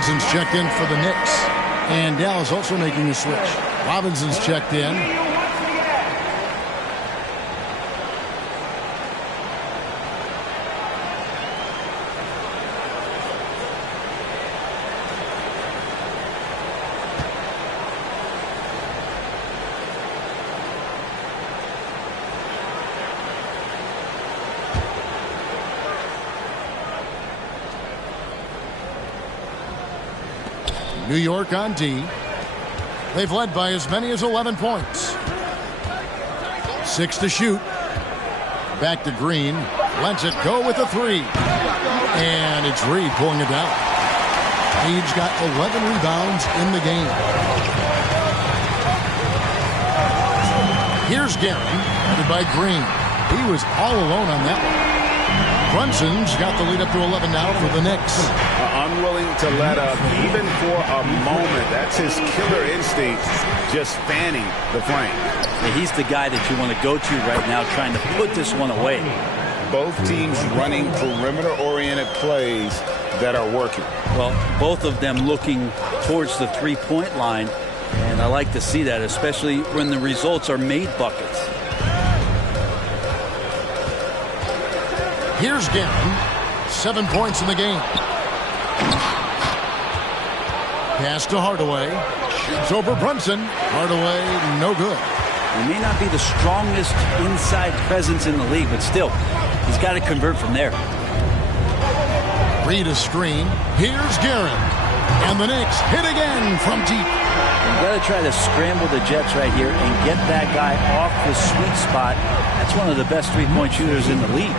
Robinson's checked in for the Knicks. And Dallas also making a switch. Robinson's checked in. New York on D. They've led by as many as 11 points. 6 to shoot. Back to Green. Lets it go with a 3. And it's Reed pulling it down. He's got 11 rebounds in the game. Here's Guerin, headed by Green. He was all alone on that one. Brunson's got the lead up to 11 now for the Knicks. Unwilling to let up, even for a moment. That's his killer instinct, just fanning the flame. Yeah, he's the guy that you want to go to right now, trying to put this one away. Both teams running perimeter-oriented plays that are working. Well, both of them looking towards the three-point line, and I like to see that, especially when the results are made buckets. Here's Guerin. 7 points in the game. Pass to Hardaway. Shoots over Brunson. Hardaway, no good. He may not be the strongest inside presence in the league, but still, he's got to convert from there. Reed a screen. Here's Guerin. And the Knicks hit again from deep. You've got to try to scramble the Jets right here and get that guy off the sweet spot. That's one of the best three-point shooters in the league.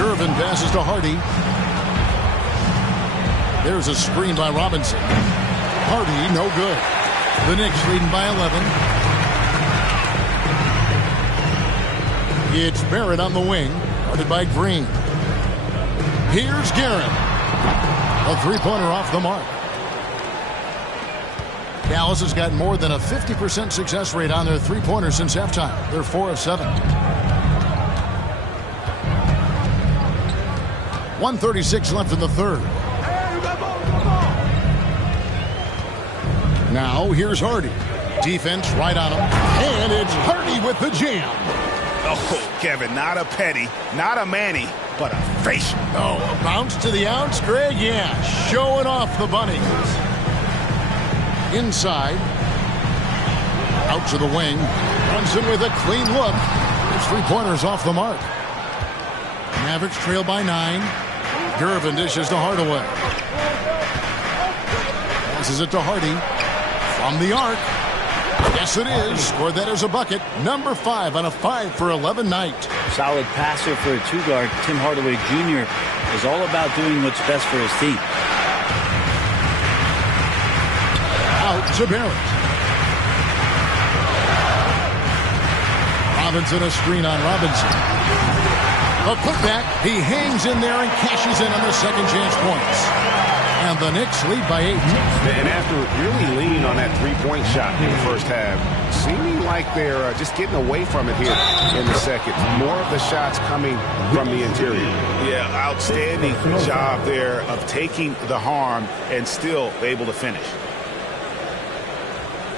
Gervin passes to Hardy. There's a screen by Robinson. Hardy, no good. The Knicks leading by 11. It's Barrett on the wing, guarded by Green. Here's Guerin. A three-pointer off the mark. Dallas has got more than a 50% success rate on their three-pointers since halftime. They're 4 of 7. 1:36 left in the third. Now here's Hardy. Defense right on him. And it's Hardy with the jam. Oh, Kevin, not a petty, not a Manny, but a facial. Oh, a bounce to the ounce, Greg? Yeah, showing off the bunnies. Inside. Out to the wing. Brunson with a clean look. His three-pointers off the mark. Mavericks trail by 9. Gervin dishes to Hardaway. Passes it to Hardy. From the arc. Yes, it is. Scored that as a bucket. Number 5 on a 5 for 11 night. Solid passer for a two-guard. Tim Hardaway Jr. is all about doing what's best for his team. Out to Barrett. Robinson, a screen on Robinson. A putback. He hangs in there and cashes in on the second chance points. And the Knicks lead by 8. And after really leaning on that three-point shot in the first half, seeming like they're just getting away from it here in the second. More of the shots coming from the interior. Yeah, outstanding job there of taking the harm and still able to finish.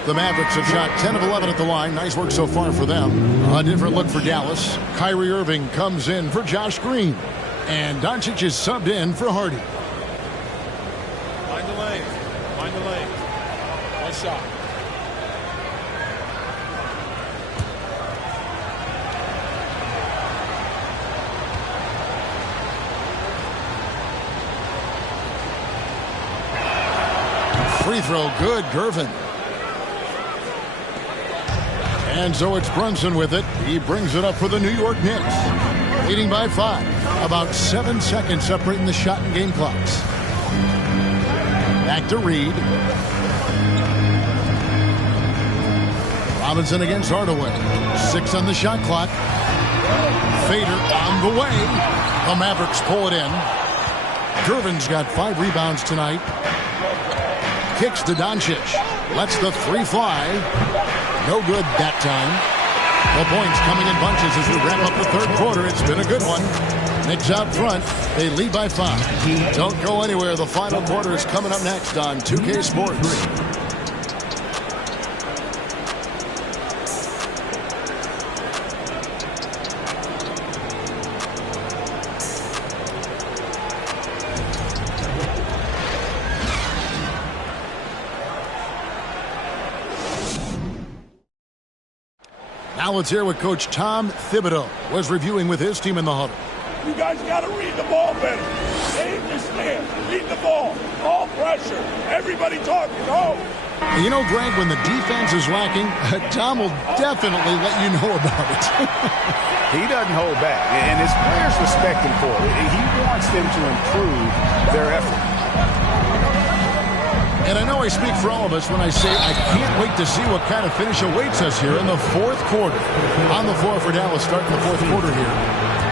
The Mavericks have shot 10 of 11 at the line. Nice work so far for them. A different look for Dallas. Kyrie Irving comes in for Josh Green. And Doncic is subbed in for Hardy. Find the lane. Find the lane. One shot. Free throw good, Gervin. And so it's Brunson with it. He brings it up for the New York Knicks. Leading by 5. About 7 seconds separating the shot and game clocks. Back to Reed. Robinson against Hardaway. 6 on the shot clock. Fader on the way. The Mavericks pull it in. Gervin's got 5 rebounds tonight. Kicks to Doncic. Lets the 3 fly. No good that time. The points coming in bunches as we wrap up the third quarter. It's been a good one. Knicks out front. They lead by 5. Don't go anywhere. The final quarter is coming up next on 2K Sports. Now let's hear what Coach Tom Thibodeau was reviewing with his team in the huddle. You guys got to read the ball better. Aim your stand. Read the ball. All pressure. Everybody talking. Oh. You know, Greg, when the defense is lacking, Tom will definitely let you know about it. He doesn't hold back, and his players respect him for it. He wants them to improve their effort. And I know I speak for all of us when I say I can't wait to see what kind of finish awaits us here in the fourth quarter. On the floor for Dallas starting the fourth quarter here.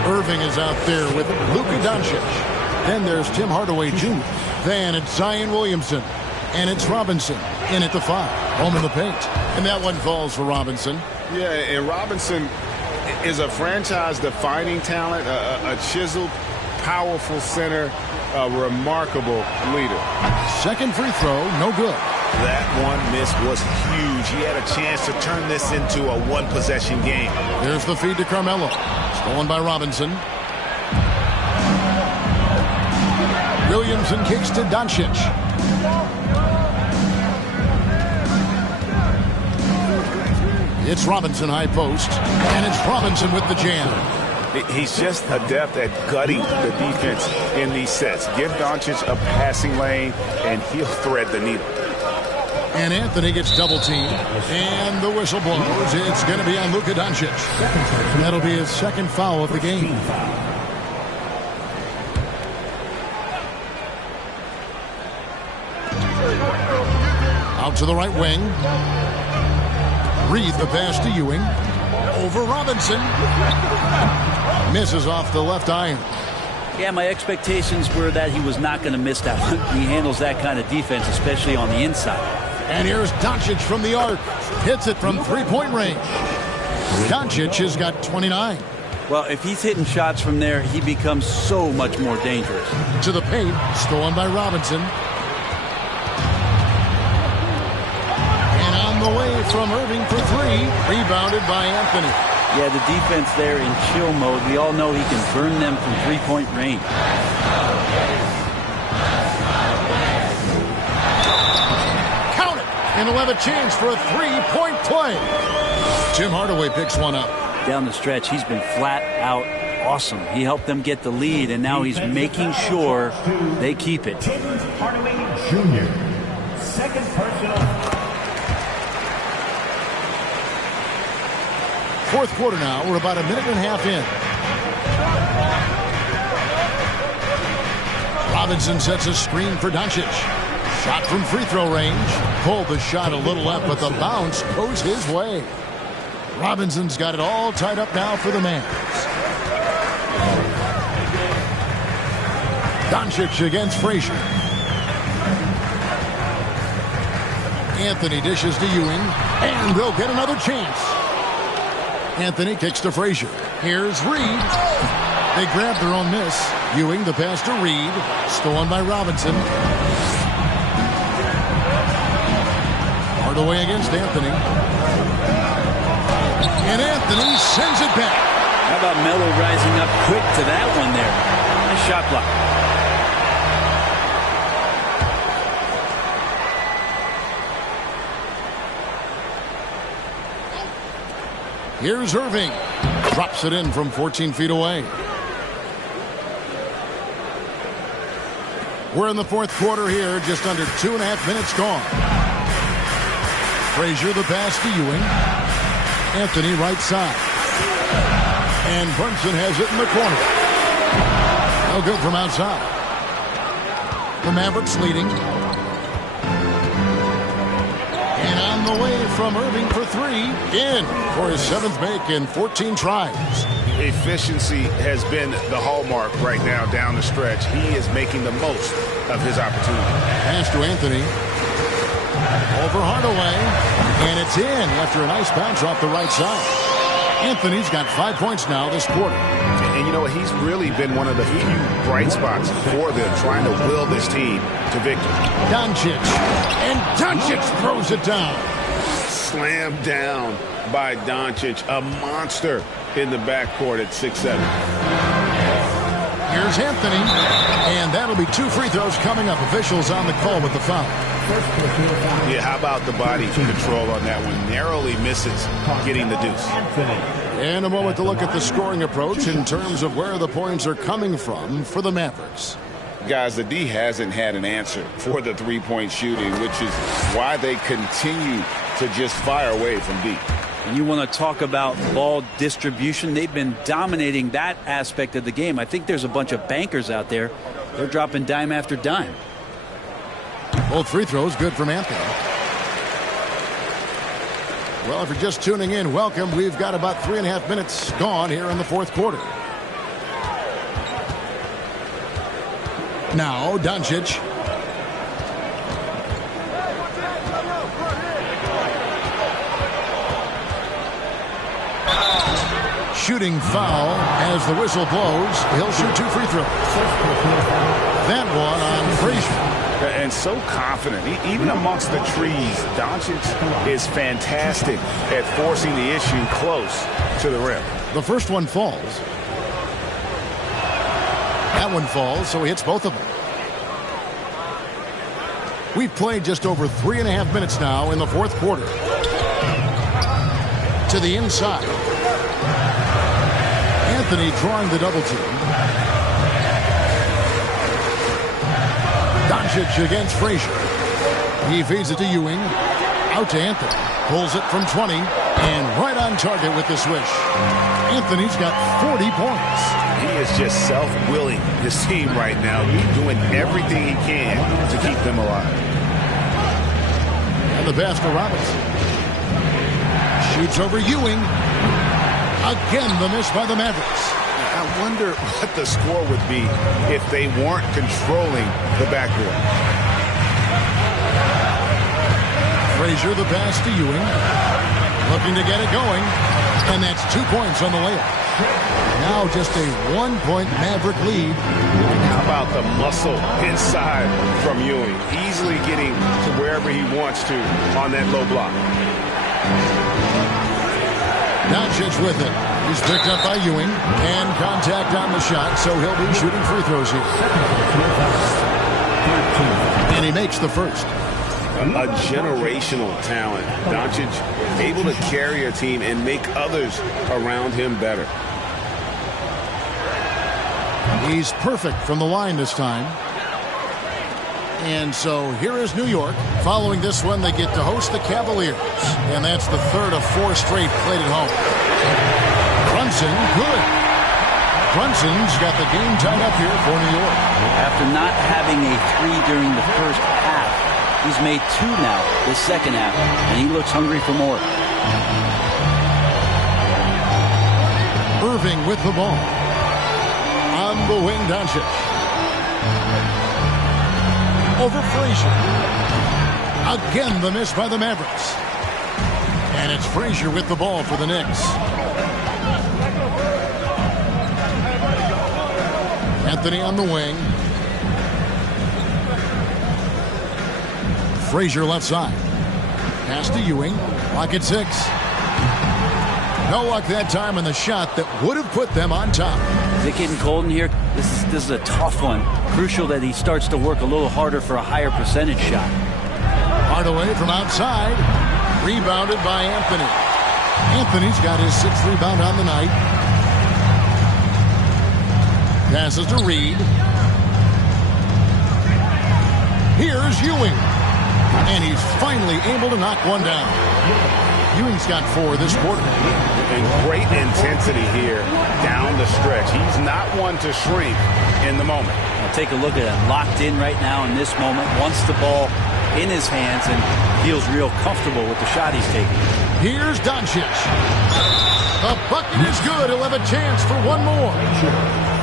Irving is out there with Luka Doncic. Then there's Tim Hardaway Jr. Then it's Zion Williamson. And it's Robinson in at the 5. Home in the paint. And that one falls for Robinson. Yeah, and Robinson is a franchise-defining talent, a chiseled, powerful center, a remarkable leader. Second free throw, no good. That one miss was huge. He had a chance to turn this into a one-possession game. There's the feed to Carmelo. Stolen by Robinson. Williamson kicks to Doncic. It's Robinson high post. And it's Robinson with the jam. He's just adept at gutting the defense in these sets. Give Doncic a passing lane, and he'll thread the needle. And Anthony gets double-teamed. And the whistle blows. It's going to be on Luka Doncic. That'll be his second foul of the game. Out to the right wing. Reed the pass to Ewing. Over Robinson. Misses off the left iron. Yeah, my expectations were that he was not going to miss that one. He handles that kind of defense, especially on the inside. And here's Doncic from the arc. Hits it from three-point range. Doncic has got 29. Well, if he's hitting shots from there, he becomes so much more dangerous. To the paint. Stolen by Robinson. And on the way from Irving for 3. Rebounded by Anthony. Yeah, the defense there in chill mode. We all know he can burn them from three-point range. Count it! And he'll have a chance for a three-point play. Tim Hardaway picks one up. Down the stretch, he's been flat out awesome. He helped them get the lead, and now he's making sure they keep it. Tim Hardaway Jr., second personal. Fourth quarter now. We're about a minute and a half in. Robinson sets a screen for Doncic. Shot from free throw range. Pulled the shot a little left, but the bounce goes his way. Robinson's got it all tied up now for the Mavs. Doncic against Frazier. Anthony dishes to Ewing, and they'll get another chance. Anthony kicks to Frazier. Here's Reed. They grab their own miss. Ewing the pass to Reed. Stolen by Robinson. Hardaway against Anthony. And Anthony sends it back. How about Melo rising up quick to that one there? Nice shot block. Here's Irving. Drops it in from 14 feet away. We're in the fourth quarter here. Just under 2.5 minutes gone. Frazier the pass to Ewing. Anthony right side. And Brunson has it in the corner. No good from outside. The Mavericks leading. And on the way from Irving for 3. In for his 7th make in 14 tries. Efficiency has been the hallmark right now down the stretch. He is making the most of his opportunity. Pass to Anthony. Over Hardaway. And it's in after a nice bounce off the right side. Anthony's got 5 points now this quarter. And you know what? He's really been one of the few bright spots for them, trying to will this team to victory. Doncic. And Doncic throws it down. Slammed down by Doncic. A monster in the backcourt at 6'7". Here's Anthony. And that'll be 2 free throws coming up. Officials on the call with the foul. Yeah, how about the body control on that one? Narrowly misses getting the deuce. In a moment to look at the scoring approach in terms of where the points are coming from for the Mavericks. Guys, the D hasn't had an answer for the three-point shooting, which is why they continue to just fire away from deep. And you want to talk about ball distribution. They've been dominating that aspect of the game. I think there's a bunch of bankers out there. They're dropping dime after dime. Both free throws good from Anthony. Well, if you're just tuning in, welcome. We've got about 3.5 minutes gone here in the fourth quarter. Now, Doncic. Shooting foul as the whistle blows. He'll shoot 2 free throws. That one on Frazier. And so confident. Even amongst the trees, Doncic is fantastic at forcing the issue close to the rim. The first one falls. That one falls, so he hits both of them. We've played just over 3.5 minutes now in the fourth quarter. To the inside. Anthony drawing the double team. Doncic against Frazier. He feeds it to Ewing. Out to Anthony. Pulls it from 20. And right on target with the swish. Anthony's got 40 points. He is just self-willing his team right now. He's doing everything he can to keep them alive. And the pass to Robinson. Shoots over Ewing. Again, the miss by the Mavericks. I wonder what the score would be if they weren't controlling the backcourt. Frazier, the pass to Ewing. Looking to get it going. And that's 2 points on the layup. Now just a 1-point Maverick lead. How about the muscle inside from Ewing? Easily getting to wherever he wants to on that low block. Doncic with it. He's picked up by Ewing. And contact on the shot, so he'll be shooting free throws here. And he makes the first. A generational talent. Doncic able to carry a team and make others around him better. He's perfect from the line this time. And so here is New York. Following this one, they get to host the Cavaliers. And that's the third of 4 straight played at home. Brunson, good. Brunson's got the game tied up here for New York. After not having a 3 during the first half, he's made 2 now the second half, and he looks hungry for more. Irving with the ball. On the wing, Doncic. Over Frazier. Again, the miss by the Mavericks. And it's Frazier with the ball for the Knicks. Anthony on the wing. Frazier left side. Pass to Ewing. Lock at 6. No luck that time in the shot that would have put them on top. Is it getting cold in here? This is a tough one. Crucial that he starts to work a little harder for a higher percentage shot. Hardaway from outside. Rebounded by Anthony. Anthony's got his 6th rebound on the night. Passes to Reed. Here's Ewing. And he's finally able to knock one down. Ewing's got 4 this quarter. And great intensity here down the stretch. He's not one to shrink in the moment. Now take a look at it. Locked in right now in this moment. Wants the ball in his hands and feels real comfortable with the shot he's taking. Here's Doncic. The bucket is good. He'll have a chance for one more.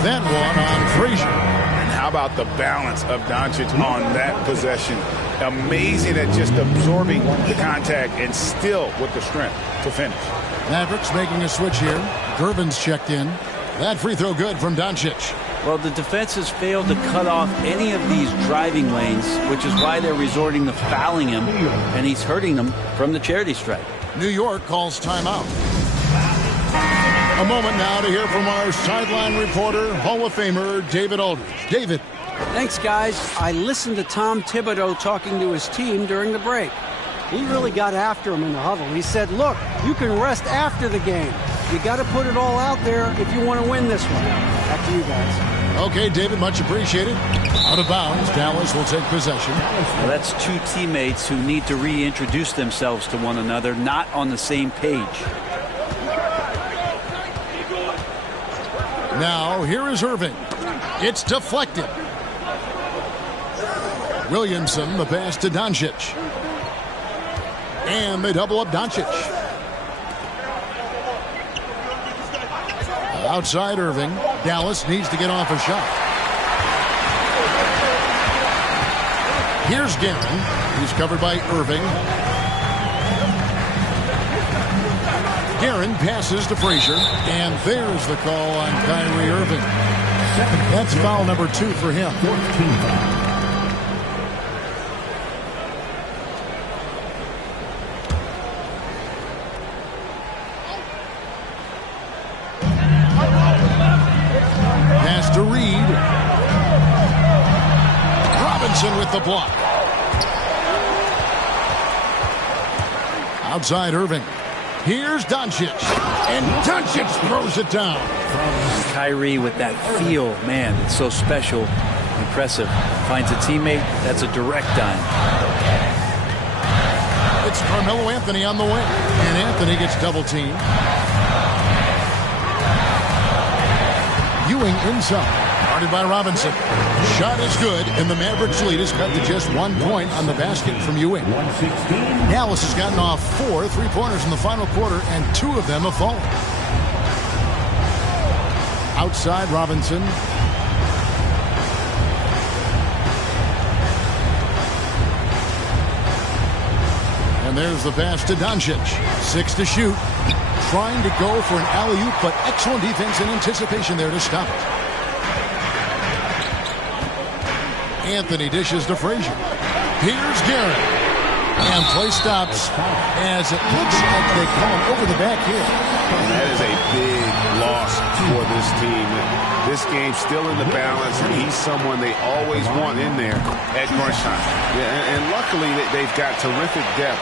That one on Frazier. And how How about the balance of Doncic on that possession? Amazing at just absorbing the contact and still with the strength to finish. Mavericks making a switch here. Gervin's checked in. That free throw good from Doncic. Well, the defense has failed to cut off any of these driving lanes, which is why they're resorting to fouling him, and he's hurting them from the charity stripe. New York calls timeout. A moment now to hear from our sideline reporter, Hall of Famer David Aldridge. David. Thanks, guys. I listened to Tom Thibodeau talking to his team during the break. He really got after him in the huddle. He said, look, you can rest after the game. You got to put it all out there if you want to win this one. Back to you guys. Okay, David, much appreciated. Out of bounds, Dallas will take possession. Well, that's two teammates who need to reintroduce themselves to one another, not on the same page. Now, here is Irving. It's deflected. Williamson, the pass to Doncic. And they double up Doncic. Outside Irving. Dallas needs to get off a shot. Here's Guerin. He's covered by Irving. Guerin passes to Frazier. And there's the call on Kyrie Irving. That's foul number 2 for him. Pass to Reed. Robinson with the block. Outside Irving. Here's Doncic. And Doncic throws it down. Kyrie with that feel, man, it's so special, impressive. Finds a teammate, that's a direct dime. It's Carmelo Anthony on the wing. And Anthony gets double teamed. Ewing inside. Guarded by Robinson. Shot is good, and the Mavericks lead is cut to just 1 point on the basket from Ewing. Dallas has gotten off 4 3-pointers in the final quarter, and 2 of them have fallen. Outside Robinson. And there's the pass to Doncic. 6 to shoot. Trying to go for an alley-oop, but excellent defense and anticipation there to stop it. Anthony dishes to Frazier. Here's Guerin. And play stops as it looks like they call him over the back here. That is a big loss for this team. This game's still in the balance, and he's someone they always want in there at crunch time. Yeah, and luckily they've got terrific depth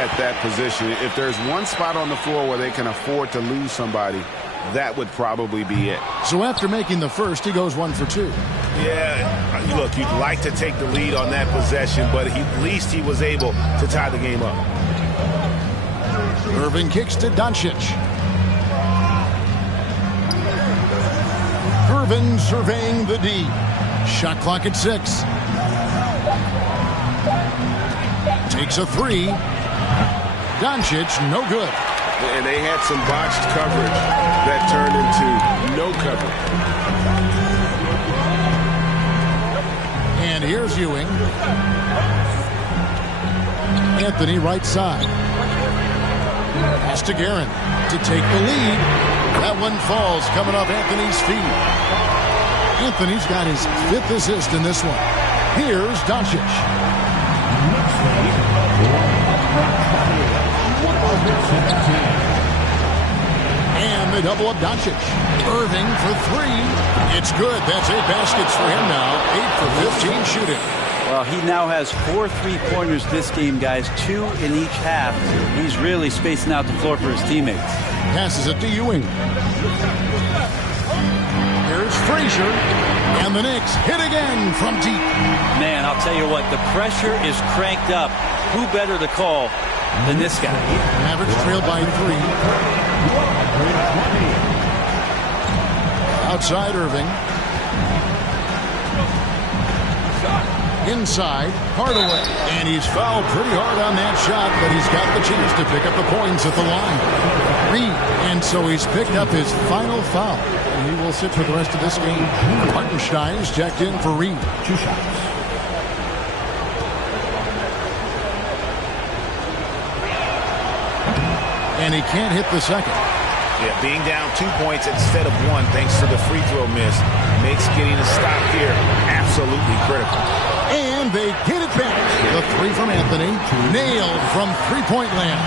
at that position. If there's one spot on the floor where they can afford to lose somebody, that would probably be it. So after making the first, he goes 1 for 2. Yeah, look, you'd like to take the lead on that possession, but at least he was able to tie the game up. Irving kicks to Doncic. Irving surveying the D. Shot clock at 6. Takes a 3. Doncic, no good. And they had some botched coverage that turned into no coverage. And here's Ewing. Anthony right side. Pass to Guerin to take the lead. That one falls coming off Anthony's feet. Anthony's got his 5th assist in this one. Here's Doncic. And they double up Doncic. Irving for 3. It's good. That's 8 baskets for him now. 8 for 15 shooting. Well, he now has 4 3-pointers this game, guys. 2 in each half. He's really spacing out the floor for his teammates. Passes it to Ewing. Here's Frazier. And the Knicks hit again from deep. Man, I'll tell you what, the pressure is cranked up. Who better to call than this guy? Mavericks trailed by 3. Outside Irving. Inside, Hardaway. And he's fouled pretty hard on that shot, but he's got the chance to pick up the points at the line. Reed. And so he's picked up his final foul. And he will sit for the rest of this game. Hartenstein's checked in for Reed. 2 shots. And he can't hit the second. Yeah, being down 2 points instead of 1 thanks to the free throw miss makes getting a stop here absolutely critical. And they get it back. The 3 from Anthony. Nailed from three-point land.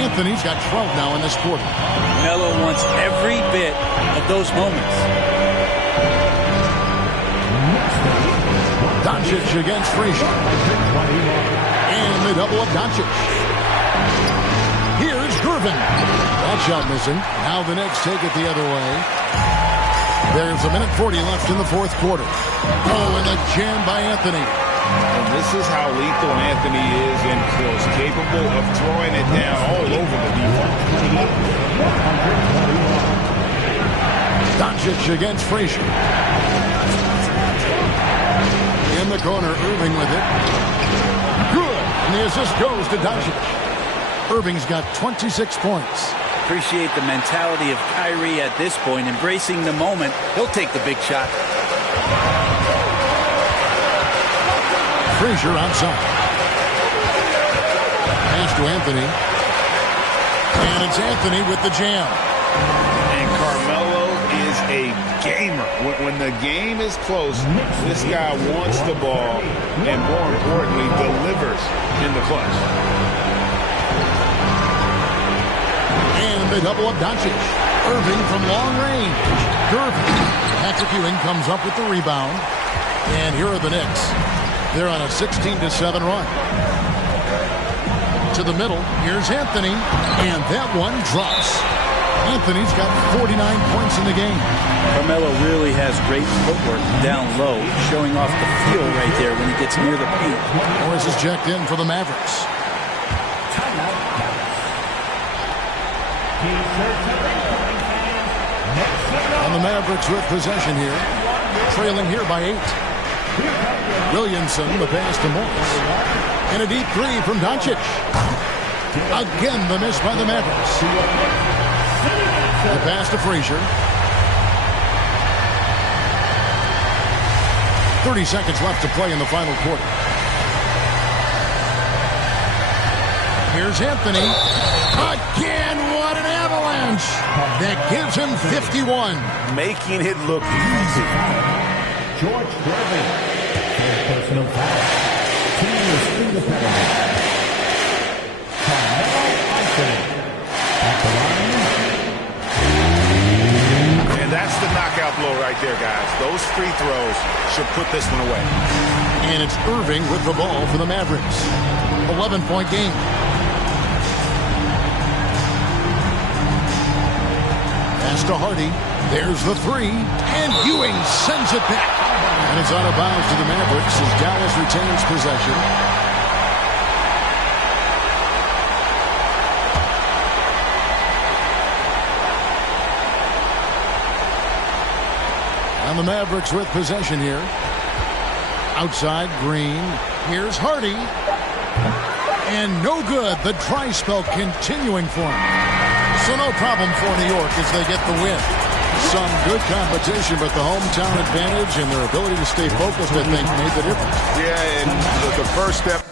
Anthony's got 12 now in this quarter. Melo wants every bit of those moments. Doncic against Frazier. And they double up Doncic. Here's Gervin. That shot missing. Now the Knicks take it the other way. There's a minute 40 left in the fourth quarter. Oh, and the jam by Anthony. And this is how lethal Anthony is in close, capable of throwing it down all over the defense. Doncic against Frazier. In the corner, Irving with it. Good. And the assist goes to Doncic. Irving's got 26 points. Appreciate the mentality of Kyrie at this point, embracing the moment. He'll take the big shot. Frazier outside. Pass to Anthony. And it's Anthony with the jam. And Carmelo is a gamer. When the game is close, this guy wants the ball and, more importantly, delivers in the clutch. And they double up Doncic. Irving from long range. Gervin. Patrick Ewing comes up with the rebound. And here are the Knicks. They're on a 16-7 run. To the middle. Here's Anthony. And that one drops. Anthony's got 49 points in the game. Carmelo really has great footwork down low, showing off the feel right there when he gets near the paint. Morris is checked in for the Mavericks. And the Mavericks with possession here. Trailing here by 8. Williamson, the pass to Morris. And a deep 3 from Doncic. Again, the miss by the Mavericks. The pass to Frazier. 30 seconds left to play in the final quarter. Here's Anthony. Again, what an avalanche. That gives him 51. Making it look easy. George Gervin. Personal foul. Team is in the penalty. Carmelo Anthony. At the line. And that's the knockout blow right there, guys. Those free throws should put this one away. And it's Irving with the ball for the Mavericks. 11-point game. Pass to Hardy. There's the 3. And Ewing sends it back. And it's out of bounds to the Mavericks as Dallas retains possession. And the Mavericks with possession here. Outside, Green. Here's Hardy. And no good. The dry spell continuing for him. So no problem for New York as they get the win. Some good competition, but the hometown advantage and their ability to stay focused, I think, made the difference. Yeah, and the first step